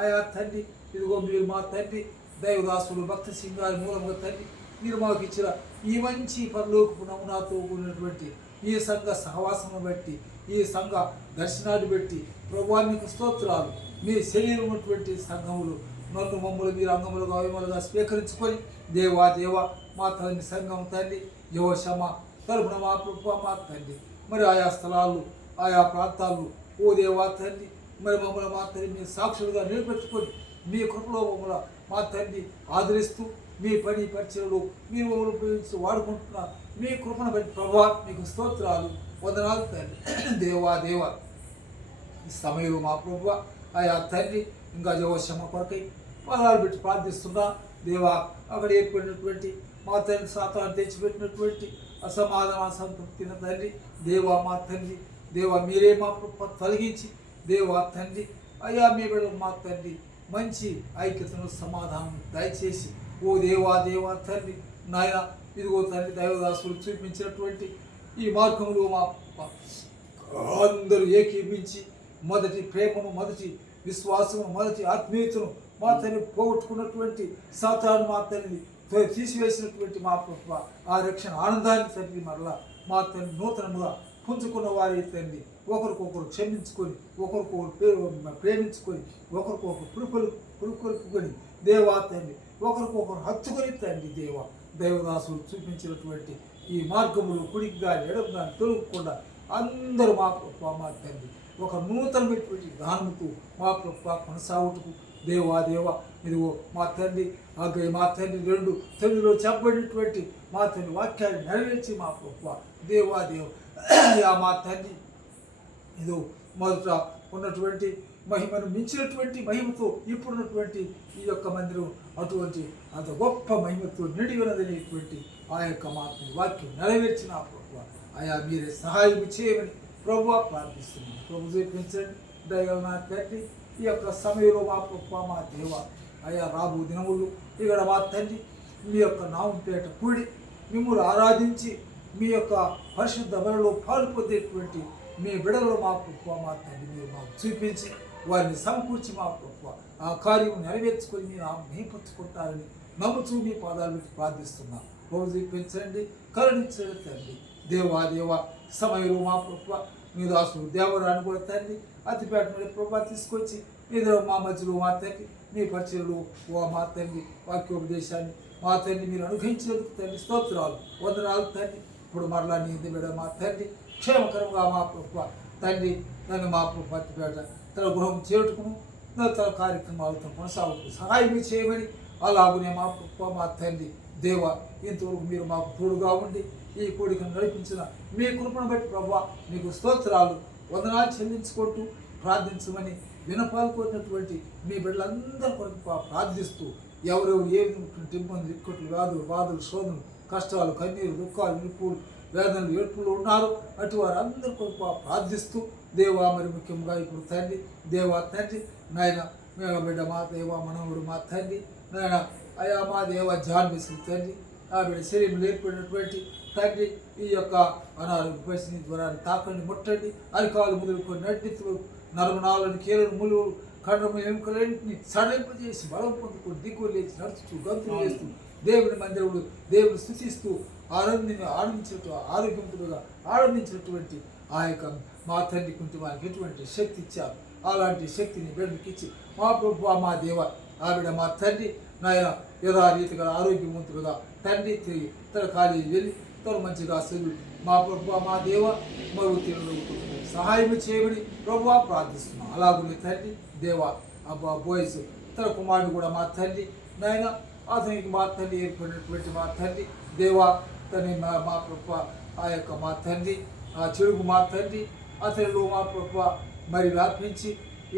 ఆయా తండ్రి ఇదిగో మీరు మా తండ్రి దైవదాసులు భక్త సింగారి మూలంగా తండ్రి మీరు మాకు ఇచ్చిన ఈ మంచి పరలోకపు నమూనాతో కూడినటువంటి ఈ సంఘ సహవాసమును బట్టి ఈ సంఘ దర్శనాన్ని బట్టి ప్రభువా మీకు స్తోత్రాలు. మీ శరీరం ఉన్నటువంటి సంఘములు నన్ను మమ్మల్ని మీరు అంగములుగా అవిమలుగా స్వీకరించుకొని దేవా దేవా మా తల్లి సంఘం తండ్రి యువశమ తరపున మా ప్రభు మా తండ్రి మరి ఆయా స్థలాలు ఆయా ప్రాంతాలు ఓ దేవా తండ్రి మరి మమ్మల్ని మా తండ్రి మీ సాక్షులుగా నిలబెట్టుకొని మీ కృపలో మమ్మల్ని మా తండ్రి ఆదరిస్తూ మీ పని పరిచయలు మీరు మమ్మల్ని ఉపయోగించి వాడుకుంటున్న మీ కృపను బట్టి ప్రభా మీకు స్తోత్రాలు వందనాలు తండ్రి. దేవా దేవా ఈ సమయంలో మా ప్రభు ఆయా తండ్రి ఇంకా జవశమ కొరకై పదాలు పెట్టి ప్రార్థిస్తున్నా దేవా. అక్కడ ఏర్పడినటువంటి మా తండ్రి సాతాన్ని తెచ్చిపెట్టినటువంటి అసమాధాన అసంతృప్తిన తండ్రి దేవా మా తండ్రి దేవా మీరే మా ప్రభు తొలగించి దేవా తండ్రి అయ్యా మీ బిడ్డలు మా తండ్రి మంచి ఐక్యతను సమాధానం దయచేసి ఓ దేవా దేవా తండ్రి నాయన ఇదిగో తండ్రి దైవదాసులు చూపించినటువంటి ఈ మార్గంలో మా అందరూ ఏకీభించి మొదటి ప్రేమను మొదటి విశ్వాసము మొదటి ఆత్మీయతను మా తండ్రి పోగొట్టుకున్నటువంటి సాతాను మా తండ్రిని తీసివేసినటువంటి మా ప్రభు ఆ రక్షణ ఆనందాన్ని తండ్రి మరలా మా తండ్రి నూతనముగా పుంజుకున్న వారి తండ్రి ఒకరికొకరు క్షమించుకొని ఒకరికొకరు ప్రేమించుకొని ఒకరికొకరు పురుకొలుపుకొని దేవా తండ్రి ఒకరికొకరు హత్తుకొని తండ్రి దేవా దైవదాసులు చూపించినటువంటి ఈ మార్గములు కుడికి కానీ ఎడమ కానీ తొలగకుండా అందరూ మా ప్రభు మా తండ్రి ఒక నూతనమైనటువంటి దానముతో మా ప్రభు కొనసాగుటకు దేవా దేవా ఇదిగో మా తండ్రి మా తండ్రి 2 తెలుగులో చెప్పబడినటువంటి మా తండ్రి వాక్యాన్ని నెరవేర్చి మా ప్రభు దేవా దేవ మా తండ్రి ఇదో మొదట ఉన్నటువంటి మహిమను మించినటువంటి మహిమతో ఇప్పుడున్నటువంటి ఈ యొక్క మందిరం అటువంటి అంత గొప్ప మహిమతో నిండి ఉన్నదనేటువంటి ఆ యొక్క మాత్రం వాక్యం నెరవేర్చిన ప్రభు ఆయా మీరే సహాయం చేయమని ప్రభు ప్రార్థిస్తున్నాను. ప్రభు చూపించండి దయగల నా తండ్రి ఈ యొక్క సమయంలో మా ప్రభు మా దేవ అయా రాబో దినములు ఇక్కడ మా తండ్రి మీ యొక్క నామంపేట కూడి మిమ్మల్ని ఆరాధించి మీ యొక్క పరిశుద్ధ బలలో పాల్పొందేటువంటి మీ బిడలో మా ప్రభు మా తండ్రి మీరు మాకు చూపించి వారిని సమకూర్చి మా ప్రభు ఆ కార్యం నెరవేర్చుకొని మీరు మేపరుచుకుంటారని నమ్ముచూ మీ పాదాలు పెట్టి ప్రార్థిస్తున్నాం. ప్రభు చూపించండి, కరుణించండి తండ్రి. దేవా దేవా సమయంలో మా ప్రభు మీ దాసులు దేవరాన్ని కూడా తండ్రి అతిపేట నుండి ప్రభు తీసుకొచ్చి ఇద్దరు మా మధ్యలో మా తండ్రి మీ పరిచయలు ఓ మా తండ్రి వాక్యోపదేశాన్ని మా తండ్రి మీరు అనుగ్రహించినందుకు తండ్రి స్తోత్రాలు వందనాలు తండ్రి. ఇప్పుడు మరలా నీ బిడ్డ మా తండ్రి క్షేమకరంగా మా ప్రభు తండ్రి నన్ను మా ప్రభు అతిపేట తన గృహం చేరుకును తన కార్యక్రమాలతో కొనసాగుతూ సహాయం చేయమని అలాగునే మా ప్రభు మా తండ్రి దేవ ఇంతవరకు మీరు మాకు తోడుగా ఉండి ఈ కోడికను నడిపించిన మీ కృపను బట్టి ప్రభు మీకు స్తోత్రాలు వందనాలు చెల్లించుకుంటూ ప్రార్థించమని వినపాల్కొన్నటువంటి మీ బిడ్డలందరి కొరకు ప్రార్థిస్తూ ఎవరెవరు ఏ విధమైనటువంటి ఇబ్బందులు ఇక్కట్లు వ్యాధులు బాధలు శోధనలు కష్టాలు కన్నీరు దుఃఖాలు నిప్పులు వేదనలు ఏడ్పులు ఉన్నారు అటు వారందరి కొరకు ప్రార్థిస్తూ దేవా మరి ముఖ్యంగా ఇప్పుడు తండ్రి దేవా తండ్రి నాయన మేము బిడ్డ మా దేవా మనవుడు మా తండ్రి నాయన అయా మా దేవ జాన్మిసులు తండ్రి ఆ బిడ్డ శరీరం ఏర్పడినటువంటి తండ్రి ఈ యొక్క అనారోగ్య పరిస్థితి ద్వారాన్ని తాకండి ముట్టండి అరికాలు మొదలుకొని నడ్డితులు నరమనాలను కీలను ములువులు కండము ఎముకలన్నింటినీ సడలింపజేసి బలం పొందుకొని దిగులు లేచి నడుచుతూ గంతులు వేస్తూ దేవుని మందిరములు దేవుని స్తుతిస్తూ ఆరోగ్యంతులుగా ఆనందించినటువంటి ఆ యొక్క మా తండ్రి కుటుంబానికి ఎటువంటి శక్తి ఇచ్చారు అలాంటి శక్తిని బిడ్డకి ఇచ్చి మా ప్రభు మా దేవ ఆవిడ మా తండ్రి నాయన యథారీతిగా ఆరోగ్యవంతులుగా తండ్రి తిరిగి తన ఖాళీ వెళ్ళి తను మంచిగా చదువు మా ప్రభు మా దేవ మరుగు తిరుగు సహాయం చేయమని ప్రభువా ప్రార్థిస్తున్నాం. అలాగే తండ్రి దేవ అబ్బా బాయ్స్ తన కుమారుడు కూడా మా తండ్రి నాయన అతనికి మా తండ్రి ఏర్పడినటువంటి మా తండ్రి దేవా తన మా ప్రభు ఆ యొక్క మా తండ్రి ఆ చెడుగు మా తండ్రి అతనిలో మా ప్రభు మరి వ్యాపించి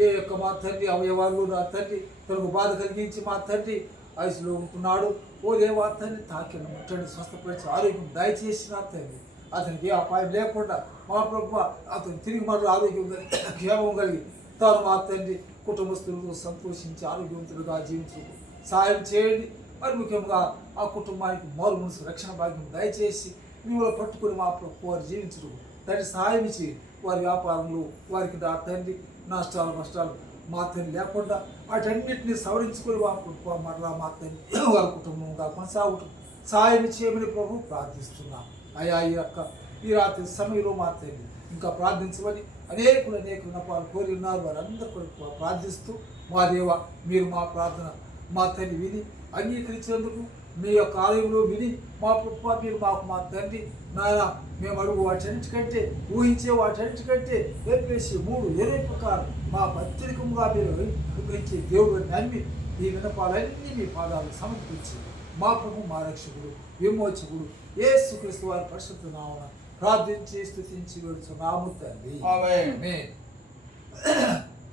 ఏ యొక్క మా తండ్రి అవయవాలు నా తండ్రి తనకు బాధ కలిగించి మా తండ్రి ఐసులో ఉంటున్నాడు. ఓ దేవా తండ్రి తాకిన ముట్టండి స్వస్థపరిచి ఆరోగ్యం దయచేసి నా తండ్రి అతనికి ఏ అపాయం లేకుండా మా ప్రభు అతను తిరిగి మరలా ఆరోగ్యం కలిగి క్షేమం కలిగి తాను మా తండ్రి కుటుంబస్తులతో సంతోషించి ఆరోగ్యవంతులుగా జీవించు సాయం చేయండి. మరి ముఖ్యంగా ఆ కుటుంబానికి మారు మనసు రక్షణ భాగ్యం దయచేసి మిమ్మల్ని పట్టుకుని మా ప్రభు వారు జీవించడం తండ్రి సహాయం ఇచ్చి వారి వ్యాపారంలో వారికి నా తండ్రి నష్టాలు మా తండ్రి లేకుండా వాటన్నిటిని సవరించుకొని మరలా మా తండ్రి వారి కుటుంబంగా కొనసాగుతూ సహాయం చేయమని ప్రభు ప్రార్థిస్తున్నాం. అయా ఈ రాత్రి సమయంలో మా తండ్రి ఇంకా ప్రార్థించమని అనేకులు విన్నపాలు కోరి ఉన్నారు. వారందరూ కూడా ప్రార్థిస్తూ మా దేవ మీరు మా ప్రార్థన మా తండ్రి విని అంగీకరించేందుకు మీ యొక్క ఆలయంలో విని మా ప్రభు మీరు మాకు మా తండ్రి నాయన మేము అడుగు వాటన్నిటికంటే ఊహించే వాటన్నిటికంటే ఏపేసి 3 ప్రకారం మా అత్యధికంగా మీరు గ్రహించే దేవుడు నమ్మి ఈ విన్నపాలన్నీ మీ పాదాలు సమర్పించి మా ప్రభు మా రక్షకుడు విమోచకుడు యేసుక్రీస్తు వారి పరిశుద్ధ నామమున ప్రార్థించి స్తుతించి వేడుచున్నాము తండ్రి. ఆమేన్.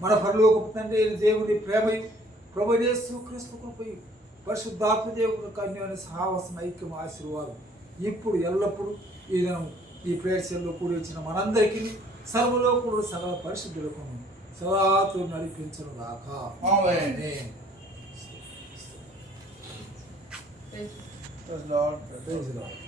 మన పరలోకపు తండ్రి అయిన దేవుని ప్రేమయు ప్రభు యేసుక్రీస్తు కృపయు పరిశుద్ధాత్మ దేవుని కన్యని సహవాసం ఐక్యం ఆశీర్వాదం ఇప్పుడు ఎల్లప్పుడూ ఈ దినం ఈ ప్రేక్షల్లో కూడి వచ్చిన మనందరికీ సర్వలోకుడు సకల పరిశుద్ధులకు సదాతో నడిపించను గాక. ఆమేన్. Praise the Lord. Praise the Lord.